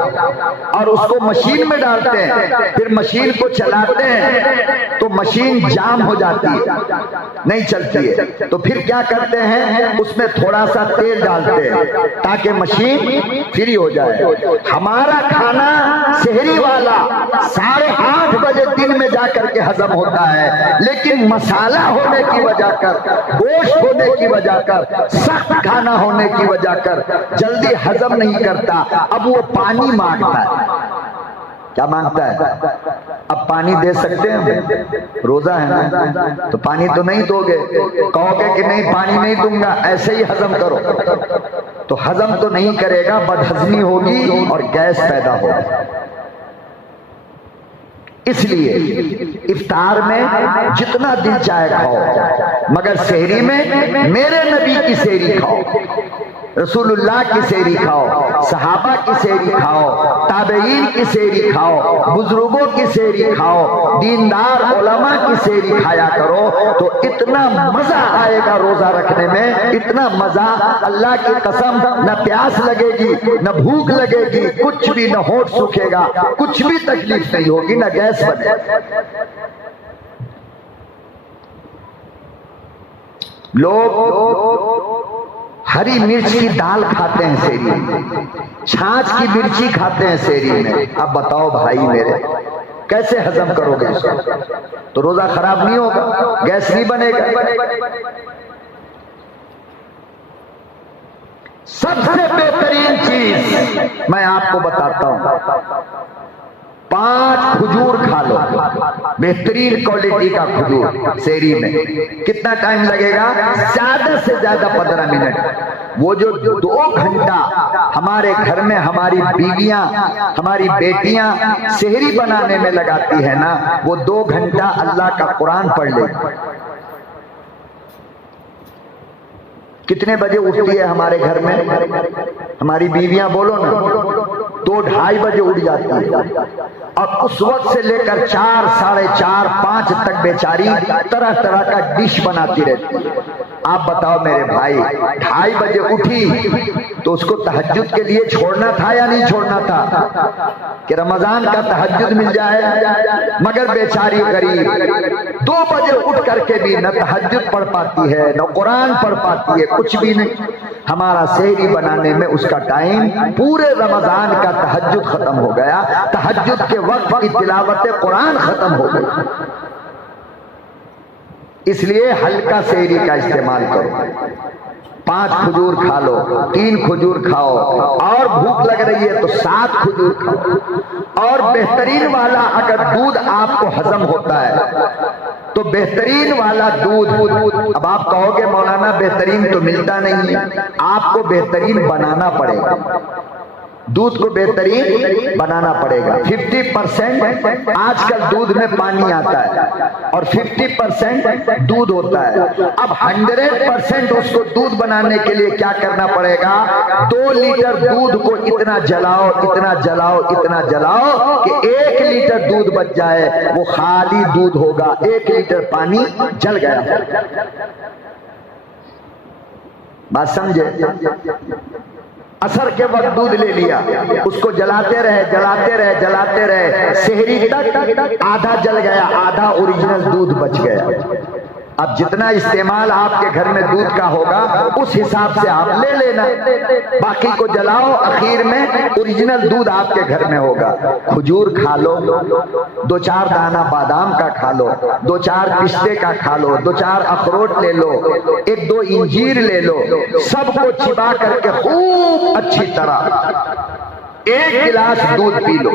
اور اس کو مشین میں ڈالتے ہیں، پھر مشین کو چلاتے ہیں تو مشین جام ہو جاتی ہے، نہیں چلتی ہے، تو پھر کیا کرتے ہیں؟ اس میں تھوڑا سا تیل ڈالتے ہیں تاکہ مشین فری ہو جائے۔ ہمارا کھانا سحری والا 8:30 بجے دن میں جا کر کے ہضم ہوتا ہے، لیکن مسالہ ہونے کی وجہ کر، گوشت ہونے کی وجہ کر، سخت کھانا ہونے کی وجہ کر جلدی ہضم نہیں کرتا۔ اب وہ پانی مانگتا ہے۔ کیا مانگتا ہے؟ اب پانی دے سکتے ہیں؟ روزہ ہے نا، تو پانی تو نہیں دو گے، کہو گے کہ نہیں پانی نہیں دوں گا، ایسے ہی ہضم کرو، تو ہضم تو نہیں کرے گا، بدہضمی ہوگی اور گیس پیدا ہوگی۔ اس لیے افطار میں جتنا دل چاہے کھاؤ، مگر سحری میں میرے نبی کی سحری کھاؤ، رسول اللہ کی سحری کھاؤ، صحابہ کی سحری کھاؤ، تابعین کی سحری کھاؤ، بزرگوں کی سحری کھاؤ، دیندار علماء کی سحری کھایا کرو، تو اتنا مزہ آئے گا روزہ رکھنے میں، اتنا مزہ، اللہ کی قسم، نہ پیاس لگے گی، نہ بھوک لگے گی، کچھ بھی، نہ ہونٹ سوکھے گا، کچھ بھی تکلیف نہیں ہوگی، نہ گیس بنے۔ لوگ ہری مرچ کی دال کھاتے ہیں سحری میں، چھاچھ کی مرچی کھاتے ہیں سحری میں۔ اب بتاؤ بھائی میرے، کیسے ہضم کرو گے اس کو؟ تو روزہ خراب نہیں ہوگا، گیس نہیں بنے گا۔ سب سے بہترین چیز میں آپ کو بتاتا ہوں، 5 کھجور کھا لو، بہترین کوالٹی کا کھجور سحری میں۔ کتنا ٹائم لگے گا؟ زیادہ سے زیادہ 15 منٹ۔ وہ جو 2 گھنٹہ ہمارے گھر میں ہماری بیویاں، ہماری بیٹیاں سحری بنانے میں لگاتی ہے نا، وہ 2 گھنٹہ اللہ کا قرآن پڑھ لے۔ کتنے بجے اٹھتی ہے ہمارے گھر میں ہماری بیویاں؟ بولو نا، 2-2:30 بجے اٹھ جاتی ہے، اور اس وقت سے لے کر 4، 4:30، 5 تک بیچاری طرح طرح کا ڈش بناتی رہتی ہے۔ آپ بتاؤ میرے بھائی، 2:30 بجے اٹھی تو اس کو تہجد کے لیے چھوڑنا تھا یا نہیں چھوڑنا تھا کہ رمضان کا تہجد مل جائے؟ مگر بیچاری غریب 2 بجے اٹھ کر کے بھی نہ تہجد پڑھ پاتی ہے، نہ قرآن پڑھ پاتی ہے، کچھ بھی نہیں۔ ہمارا سحری بنانے میں اس کا ٹائم، پورے رمضان کا تہجد ختم ہو گیا، تہجد کے وقت کی تلاوت قرآن ختم ہو گئی۔ اس لیے ہلکا سحری کا استعمال کرو، 5 کھجور کھا لو، 3 کھجور کھاؤ، اور بھوک لگ رہی ہے تو 7 کھجور کھاؤ۔ اور بہترین والا اگر دودھ آپ کو ہضم ہوتا ہے تو بہترین والا دودھ، اب آپ کہو گے مولانا بہترین تو ملتا نہیں ہے، آپ کو بہترین بنانا پڑے گا، دودھ کو بہترین بنانا پڑے گا۔ 50% آج کل دودھ میں پانی آتا ہے اور 50% دودھ ہوتا ہے۔ اب 100% اس کو دودھ بنانے کے لیے کیا کرنا پڑے گا؟ 2 لیٹر دودھ کو اتنا جلاؤ، اتنا جلاؤ، اتنا جلاؤ کہ 1 لیٹر دودھ بچ جائے، وہ خالی دودھ ہوگا، 1 لیٹر پانی جل گیا۔ بات سمجھے؟ عصر کے وقت دودھ لے لیا، اس کو جلاتے رہے، جلاتے رہے، جلاتے رہے، سحری تک آدھا جل گیا، آدھا اوریجنل دودھ بچ گیا۔ اب جتنا استعمال آپ کے گھر میں دودھ کا ہوگا اس حساب سے آپ لے لینا، باقی کو جلاؤ، اخیر میں اوریجنل دودھ آپ کے گھر میں ہوگا۔ کھجور کھا لو، 2-4 دانہ بادام کا کھا لو، 2-4 پستے کا کھا لو، 2-4 اخروٹ لے لو، 1-2 انجیر لے لو، سب کو چبا کر کے خوب اچھی طرح 1 گلاس دودھ پی لو،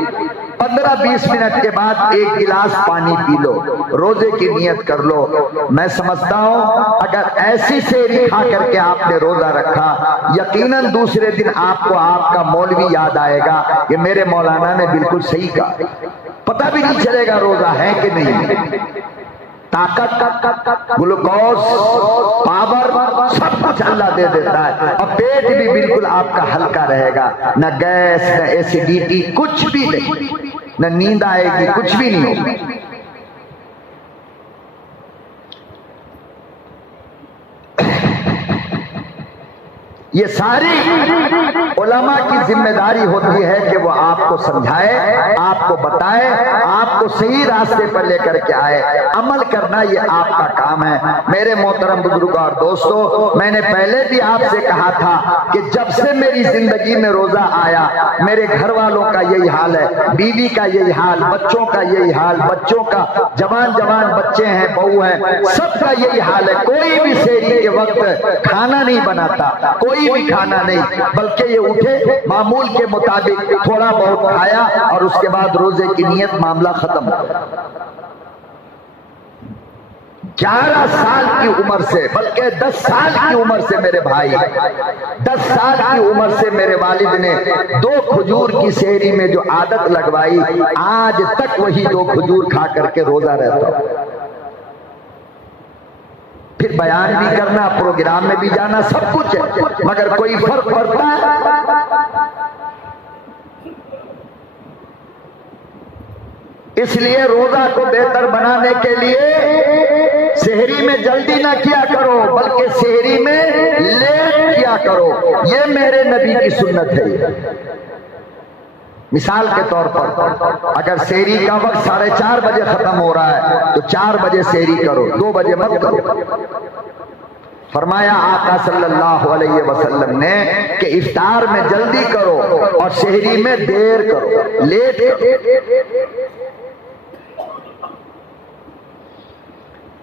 15-20 منٹ کے بعد 1 گلاس پانی پی لو، روزے کی نیت کر لو۔ میں سمجھتا ہوں اگر ایسی سحری کھا کر کے آپ نے روزہ رکھا، یقیناً دوسرے دن آپ کو آپ کا مولوی یاد آئے گا کہ میرے مولانا نے بالکل صحیح کہا، پتہ بھی نہیں چلے گا روزہ ہے کہ نہیں۔ طاقت، گلوکوز، پاور، سب کچھ اللہ دے دیتا ہے، اور پیٹ بھی بالکل آپ کا ہلکا رہے گا، نہ گیس، نہ ایسیڈیٹی، کچھ بھی نہیں، نہ نیند آئے گی، کچھ بھی نہیں ہوگی۔ یہ ساری علماء کی ذمہ داری ہوتی ہے کہ وہ آپ کو سمجھائے، آپ کو بتائے، آپ کو صحیح راستے پر لے کر کے آئے۔ عمل کرنا یہ آپ کا کام ہے۔ میرے محترم بزرگوں اور دوستو، میں نے پہلے بھی آپ سے کہا تھا کہ جب سے میری زندگی میں روزہ آیا، میرے گھر والوں کا یہی حال ہے، بیوی کا یہی حال، بچوں کا یہی حال، بچوں کا جوان بچے ہیں، بہو ہیں، سب کا یہی حال ہے۔ کوئی بھی سحری کے وقت کھانا نہیں بناتا، کوئی بھی کھانا نہیں، بلکہ یہ اٹھے معمول کے مطابق تھوڑا بہت کھایا اور اس کے بعد روزے کی نیت، معاملہ ختم۔ 11 سال کی عمر سے، بلکہ 10 سال کی عمر سے میرے بھائی، 10 سال کی عمر سے میرے والد نے 2 کھجور کی سحری میں جو عادت لگوائی، آج تک وہی 2 کھجور کھا کر کے روزہ رہتا ہوں۔ پھر بیان بھی کرنا، پروگرام میں بھی جانا، سب کچھ ہے، مگر کوئی فرق پڑتا ہے؟ اس لیے روزہ کو بہتر بنانے کے لیے سحری میں جلدی نہ کیا کرو، بلکہ سحری میں لیٹ کیا کرو۔ یہ میرے نبی کی سنت ہے۔ مثال کے طور پر اگر سحری کا وقت 4:30 بجے ختم ہو رہا ہے تو 4 بجے سحری کرو، 2 بجے مت کرو۔ فرمایا آقا صلی اللہ علیہ وسلم نے کہ افطار میں جلدی کرو اور سحری میں دیر کرو، لیٹ کرو۔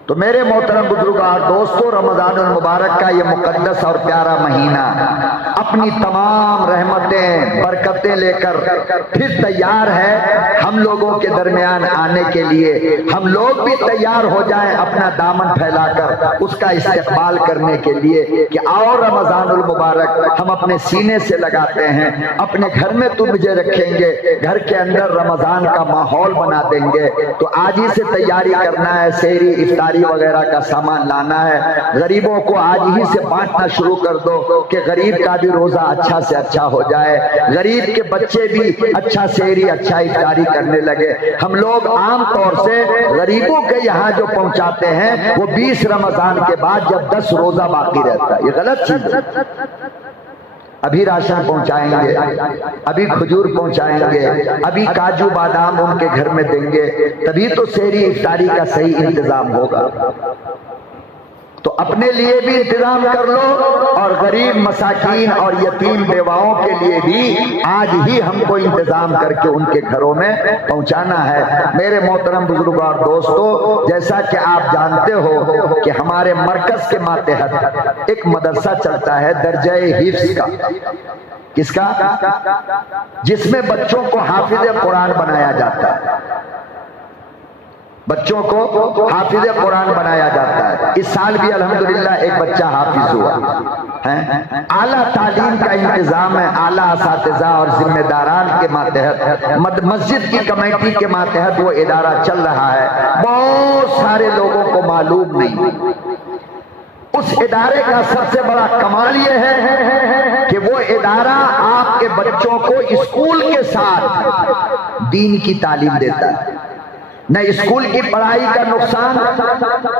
تو میرے محترم بزرگوں اور دوستو، رمضان المبارک کا یہ مقدس اور پیارا مہینہ اپنی تمام رحمتیں، برکتیں لے کر پھر تیار ہے ہم لوگوں کے درمیان آنے کے لیے۔ ہم لوگ بھی تیار ہو جائیں اپنا دامن پھیلا کر اس کا استقبال کرنے کے لیے کہ آؤ رمضان المبارک ہم اپنے سینے سے لگاتے ہیں، اپنے گھر میں تم مجھے رکھیں گے، گھر کے اندر رمضان کا ماحول بنا دیں گے۔ تو آج ہی سے تیاری کرنا ہے، سحری، افطاری وغیرہ کا سامان لانا ہے، غریبوں کو آج ہی سے بانٹنا شروع کر دو کہ غریب کا بھی روزہ اچھا سے اچھا ہو جائے، غریب کے بچے بھی اچھا سحری، اچھا افطاری کرنے لگے۔ ہم لوگ عام طور سے غریبوں کے یہاں جو پہنچاتے ہیں وہ 20 رمضان کے بعد جب 10 روزہ باقی رہتا ہے، یہ غلط چیز ہے۔ ابھی راشن پہنچائیں گے، ابھی کھجور پہنچائیں گے، ابھی کاجو بادام ان کے گھر میں دیں گے، تبھی تو سحری افطاری کا صحیح انتظام ہوگا۔ تو اپنے لیے بھی انتظام کر لو اور غریب مساکین اور یتیم بیواؤں کے لیے بھی آج ہی ہم کو انتظام کر کے ان کے گھروں میں پہنچانا ہے۔ میرے محترم بزرگوں اور دوستو، جیسا کہ آپ جانتے ہو کہ ہمارے مرکز کے ماتحت ایک مدرسہ چلتا ہے درجہ حفظ کا۔ کس کا؟ جس میں بچوں کو حافظ قرآن بنایا جاتا ہے، بچوں کو حافظ قرآن بنایا جاتا ہے۔ اس سال بھی الحمدللہ ایک بچہ حافظ ہوا ہے۔ اعلیٰ تعلیم کا انتظام ہے، اعلیٰ اساتذہ اور ذمہ داران کے ماتحت، مسجد کی کمیٹی کے ماتحت وہ ادارہ چل رہا ہے۔ بہت سارے لوگوں کو معلوم نہیں۔ اس ادارے کا سب سے بڑا کمال یہ ہے کہ وہ ادارہ آپ کے بچوں کو اسکول کے ساتھ دین کی تعلیم دیتا ہے۔ نہ اسکول کی پڑھائی کا نقصان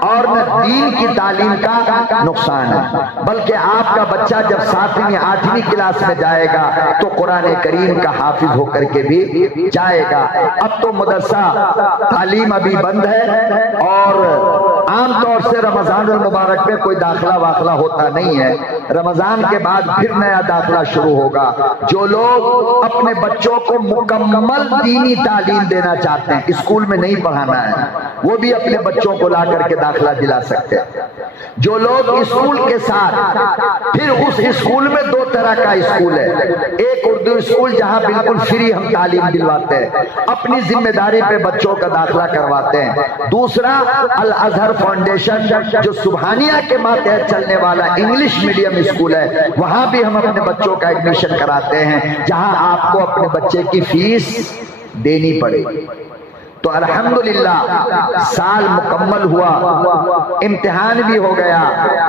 اور نہ دین کی تعلیم کا نقصان ہے، بلکہ آپ کا بچہ جب 7ویں 8ویں کلاس میں جائے گا تو قرآن کریم کا حافظ ہو کر کے بھی جائے گا۔ اب تو مدرسہ تعلیم ابھی بند ہے اور عام طور سے رمضان المبارک میں کوئی داخلہ واخلہ ہوتا نہیں ہے، رمضان کے بعد پھر نیا داخلہ شروع ہوگا۔ جو لوگ اپنے بچوں کو مکمل دینی تعلیم دینا چاہتے ہیں، اسکول میں نہیں پڑھانا ہے، وہ بھی اپنے بچوں کو لا کر کے داخلہ دلا سکتے ہیں۔ جو لوگ اسکول کے ساتھ پھر اس اسکول میں دو طرح کا اسکول ہے، ایک اردو اسکول جہاں بالکل فری ہم تعلیم دلواتے ہیں، اپنی ذمہ داری پہ بچوں کا داخلہ کرواتے ہیں، دوسرا الازہر فاؤنڈیشن جو سبحانیہ کے ماتحت چلنے والا انگلش میڈیم اسکول ہے، وہاں بھی ہم اپنے بچوں کا ایڈمیشن کراتے ہیں، جہاں آپ کو اپنے بچے کی فیس دینی پڑے گی۔ تو الحمدللہ سال مکمل ہوا، امتحان بھی ہو گیا۔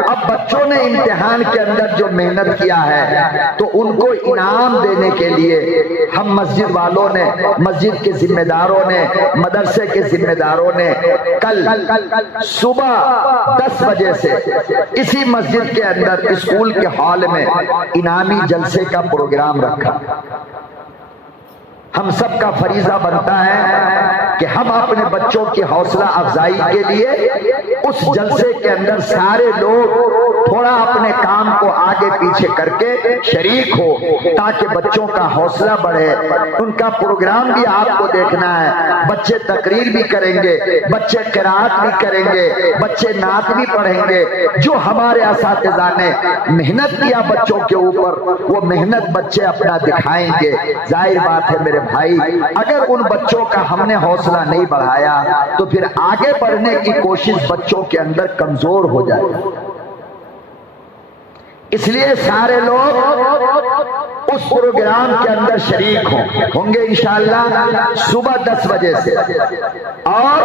اب بچوں نے امتحان کے اندر جو محنت کیا ہے تو ان کو انعام دینے کے لیے ہم مسجد والوں نے، مسجد کے ذمہ داروں نے، مدرسے کے ذمہ داروں نے کل صبح 10 بجے سے اسی مسجد کے اندر اسکول کے ہال میں انعامی جلسے کا پروگرام رکھا۔ ہم سب کا فریضہ بنتا ہے کہ ہم اپنے بچوں کی حوصلہ افزائی کے لیے اس جلسے کے اندر سارے لوگ تھوڑا اپنے کام کو آگے پیچھے کر کے شریک ہو، تاکہ بچوں کا حوصلہ بڑھے۔ ان کا پروگرام بھی آپ کو دیکھنا ہے، بچے تقریر بھی کریں گے، بچے قرات بھی کریں گے، بچے نعت بھی پڑھیں گے۔ جو ہمارے اساتذہ نے محنت کیا بچوں کے اوپر، وہ محنت بچے اپنا دکھائیں گے۔ ظاہر بات ہے میرے بھائی، اگر ان بچوں کا ہم نے حوصلہ نہیں بڑھایا تو پھر آگے بڑھنے کی کوشش بچوں کے اندر کمزور ہو جائے گی۔ اس لیے سارے لوگ اس پروگرام کے اندر شریک ہوں گے انشاءاللہ صبح 10 بجے سے، اور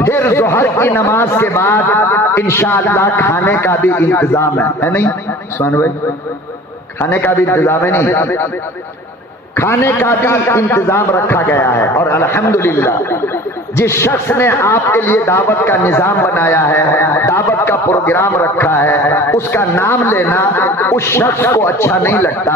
پھر ظہر کی نماز کے بعد انشاءاللہ کھانے کا بھی انتظام ہے نہیں سبحان بھائی؟ کھانے کا بھی انتظام ہے نہیں؟ کھانے کا بھی انتظام رکھا گیا ہے، اور الحمدللہ جس شخص نے آپ کے لیے دعوت کا نظام بنایا ہے، دعوت کا پروگرام رکھا ہے، اس کا نام لینا اس شخص کو اچھا نہیں لگتا،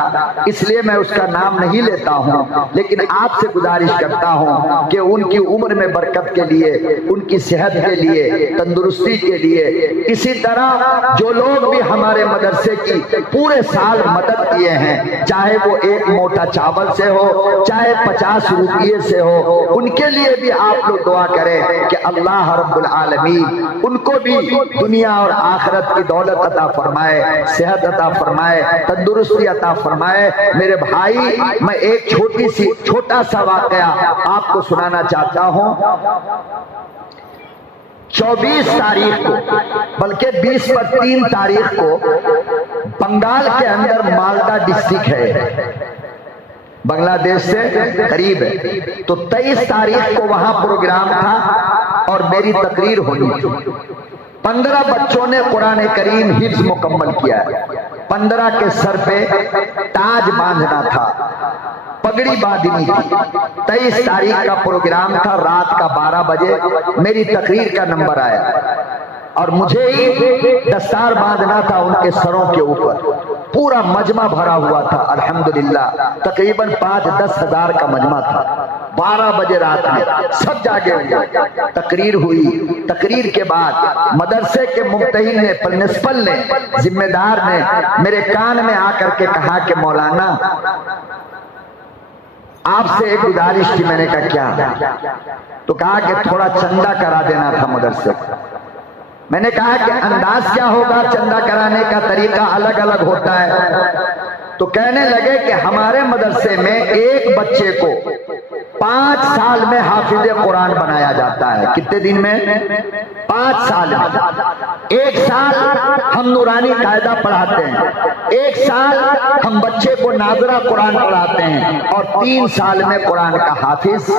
اس لیے میں اس کا نام نہیں لیتا ہوں، لیکن آپ سے گزارش کرتا ہوں کہ ان کی عمر میں برکت کے لیے، ان کی صحت کے لیے، تندرستی کے لیے، اسی طرح جو لوگ بھی ہمارے مدرسے کی پورے سال مدد کیے ہیں، چاہے وہ ایک موٹا چاول سے ہو، چاہے 50 روپیے سے ہو، ان کے لیے بھی آپ لوگ دعا کریں کہ اللہ رب العالمین ان کو بھی دنیا اور آخرت کی دولت عطا فرمائے، صحت عطا فرمائے، تندرستی عطا فرمائے۔ میرے بھائی، میں ایک چھوٹا سا واقعہ آپ کو سنانا چاہتا ہوں۔ 24 تاریخ کو، بلکہ 20 پر 3 تاریخ کو بنگال کے اندر مالدہ ڈسٹرکٹ ہے، بنگلہ دیش سے قریب ہے، تو 23 تاریخ کو وہاں پروگرام تھا اور میری تقریر ہونی تھی۔ 15 بچوں نے قرآن کریم حفظ مکمل کیا ہے، 15 کے سر پہ تاج باندھنا تھا، پگڑی باندھنی تھی۔ 23 تاریخ کا پروگرام تھا، رات کا 12 بجے میری تقریر کا نمبر آیا اور مجھے ہی دستار باندھنا تھا ان کے سروں کے اوپر۔ پورا مجمع بھرا ہوا تھا الحمدللہ، تقریباً 5-10 ہزار کا مجمع تھا۔ 12 بجے رات میں سب جاگے ہوئے، تقریر ہوئی۔ تقریر کے بعد مدرسے کے ممتحن نے، پرنسپل نے، ذمہ دار نے میرے کان میں آ کر کے کہا کہ مولانا آپ سے ایک گزارش تھی۔ میں نے کہا کیا؟ تو کہا کہ تھوڑا چندہ کرا دینا تھا مدرسے کو۔ میں نے کہا کہ انداز کیا ہوگا؟ چندہ کرانے کا طریقہ الگ الگ ہوتا ہے۔ تو کہنے لگے کہ ہمارے مدرسے میں ایک بچے کو 5 سال میں حافظ قرآن بنایا جاتا ہے۔ کتنے دن میں؟ 5 سال میں۔ 1 سال ہم نورانی قاعدہ پڑھاتے ہیں، 1 سال ہم بچے کو ناظرہ قرآن پڑھاتے ہیں، اور 3 سال میں قرآن کا حافظ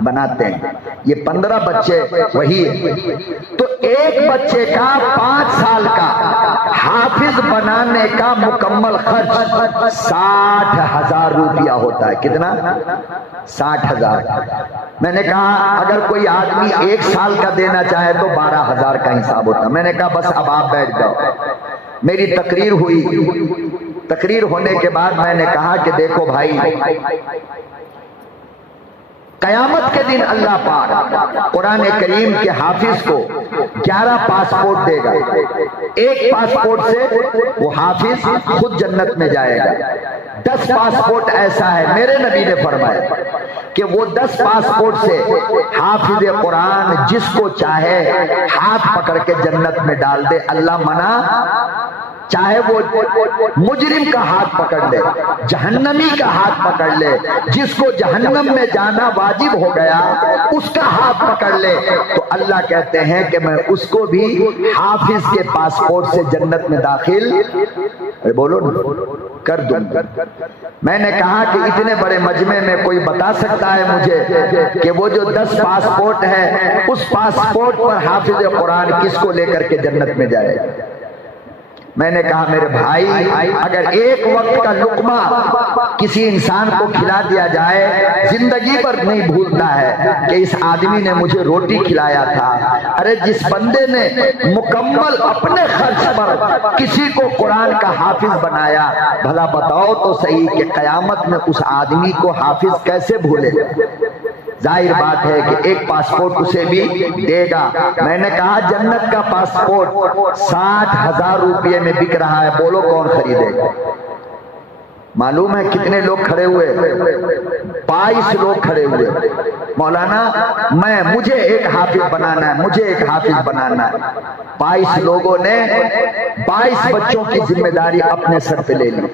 بناتے ہیں۔ یہ 15 بچے وہی ہے۔ تو ایک بچے کا 5 سال کا حافظ بنانے کا مکمل خرچ 60,000 روپیہ ہوتا ہے۔ کتنا؟ 60,000۔ میں نے کہا اگر کوئی آدمی 1 سال کا دینا چاہے تو 12,000 کا حساب ہوتا۔ میں نے کہا بس اب آپ بیٹھ جاؤ۔ میری تقریر ہوئی۔ تقریر ہونے کے بعد میں نے کہا کہ دیکھو بھائی، قیامت کے دن اللہ پاک قرآن کریم کے حافظ کو 11 پاسپورٹ دے گا. ایک پاسپورٹ سے وہ حافظ خود جنت میں جائے گا. 10 پاسپورٹ ایسا ہے، میرے نبی نے فرمایا کہ وہ 10 پاسپورٹ سے حافظ قرآن جس کو چاہے ہاتھ پکڑ کے جنت میں ڈال دے. اللہ منع، چاہے وہ مجرم کا ہاتھ پکڑ لے، جہنمی کا ہاتھ پکڑ لے، جس کو جہنم میں جانا واجب ہو گیا اس کا ہاتھ پکڑ لے، تو اللہ کہتے ہیں کہ میں اس کو بھی حافظ کے پاسپورٹ سے جنت میں داخل بولو کر دوں گا. میں نے کہا کہ اتنے بڑے مجمع میں کوئی بتا سکتا ہے مجھے کہ وہ جو 10 پاسپورٹ ہے اس پاسپورٹ پر حافظ قرآن کس کو لے کر کے جنت میں جائے گا؟ میں نے کہا میرے بھائی، اگر ایک وقت کا لقمہ کسی انسان کو کھلا دیا جائے زندگی پر نہیں بھولتا ہے کہ اس آدمی نے مجھے روٹی کھلایا تھا. ارے جس بندے نے مکمل اپنے خرچ پر کسی کو قرآن کا حافظ بنایا، بھلا بتاؤ تو صحیح کہ قیامت میں اس آدمی کو حافظ کیسے بھولے؟ ظاہر بات ہے کہ ایک پاسپورٹ اسے بھی دے گا. میں نے کہا جنت کا پاسپورٹ 60,000 روپے میں بک رہا ہے، بولو کون خریدے گا؟ معلوم ہے کتنے لوگ کھڑے ہوئے؟ 22 لوگ کھڑے ہوئے. مولانا مجھے ایک حافظ بنانا ہے، مجھے ایک حافظ بنانا ہے. 22 لوگوں نے 22 بچوں کی ذمہ داری اپنے سر پہ لے لی.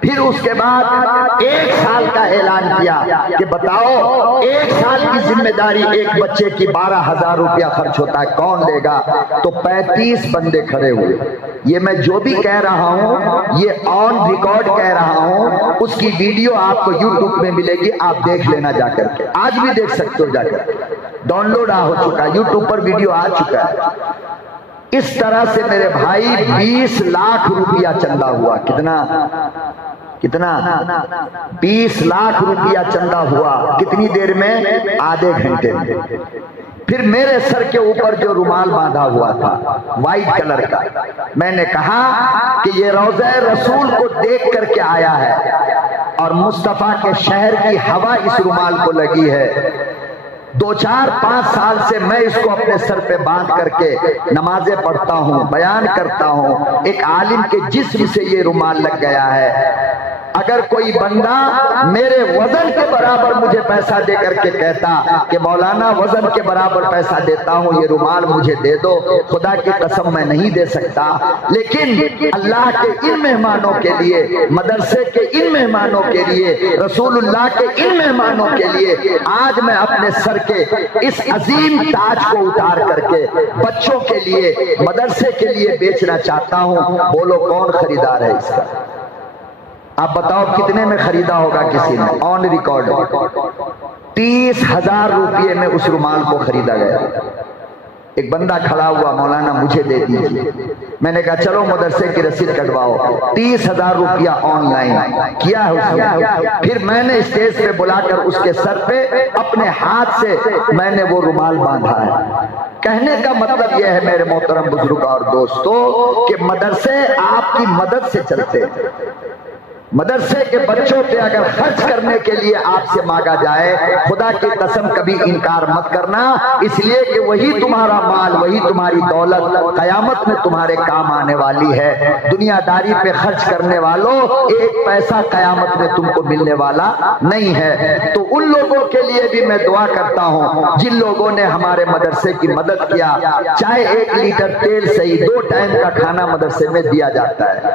پھر اس کے بعد 1 سال کا اعلان کیا کہ بتاؤ 1 سال کی ذمہ داری ایک بچے کی 12,000 روپیہ خرچ ہوتا ہے، کون لے گا؟ تو 35 بندے کھڑے ہوئے. یہ میں جو بھی کہہ رہا ہوں یہ آن ریکارڈ کہہ رہا ہوں، اس کی ویڈیو آپ کو یوٹیوب میں ملے گی، آپ دیکھ لینا جا کر کے. آج بھی دیکھ سکتے ہو جا کر کے، ڈاؤن لوڈ ہو چکا ہے، یوٹیوب پر ویڈیو آ چکا ہے. اس طرح سے میرے بھائی 20 لاکھ روپیہ چندہ ہوا. کتنا 20 لاکھ روپیہ چندہ ہوا. کتنی دیر میں؟ آدھے گھنٹے میں. پھر میرے سر کے اوپر جو رومال باندھا ہوا تھا وائٹ کلر کا، میں نے کہا کہ یہ روضہ رسول کو دیکھ کر کے آیا ہے اور مصطفیٰ کے شہر کی ہوا اس رومال کو لگی ہے. 2-4-5 سال سے میں اس کو اپنے سر پہ باندھ کر کے نمازیں پڑھتا ہوں، بیان کرتا ہوں. ایک عالم کے جسم سے یہ رومال لگ گیا ہے. اگر کوئی بندہ میرے وزن کے برابر مجھے پیسہ دے کر کے کہتا کہ مولانا وزن کے برابر پیسہ دیتا ہوں، یہ رومال مجھے دے دو، خدا کی قسم میں نہیں دے سکتا. لیکن اللہ کے ان مہمانوں کے لیے، مدرسے کے ان مہمانوں کے لیے، رسول اللہ کے ان مہمانوں کے لیے آج میں اپنے سر کے اس عظیم تاج کو اتار کر کے بچوں کے لیے، مدرسے کے لیے بیچنا چاہتا ہوں. بولو کون خریدار ہے اس کا؟ آپ بتاؤ کتنے میں خریدا ہوگا کسی نے؟ آن ریکارڈ 30,000 روپے میں اس رومال کو خریدا گیا. ایک بندہ کھڑا ہوا، مولانا مجھے دے دیجیے. میں نے کہا چلو مدرسے کی رسید کٹواؤ. 30,000 روپیہ آن لائن کیا ہے اس نے. پھر میں نے اسٹیج پہ بلا کر اس کے سر پہ اپنے ہاتھ سے میں نے وہ رومال باندھا ہے. کہنے کا مطلب یہ ہے میرے محترم بزرگ اور دوستو کہ مدرسے آپ کی مدد سے چلتے ہیں. مدرسے کے بچوں پہ اگر خرچ کرنے کے لیے آپ سے مانگا جائے، خدا کی قسم کبھی انکار مت کرنا، اس لیے کہ وہی تمہارا مال، وہی تمہاری دولت قیامت میں تمہارے کام آنے والی ہے. دنیا داری پہ خرچ کرنے والوں ایک پیسہ قیامت میں تم کو ملنے والا نہیں ہے. تو ان لوگوں کے لیے بھی میں دعا کرتا ہوں جن لوگوں نے ہمارے مدرسے کی مدد کیا. چاہے 1 لیٹر تیل سے ہی 2 ٹائم کا کھانا مدرسے میں دیا جاتا ہے.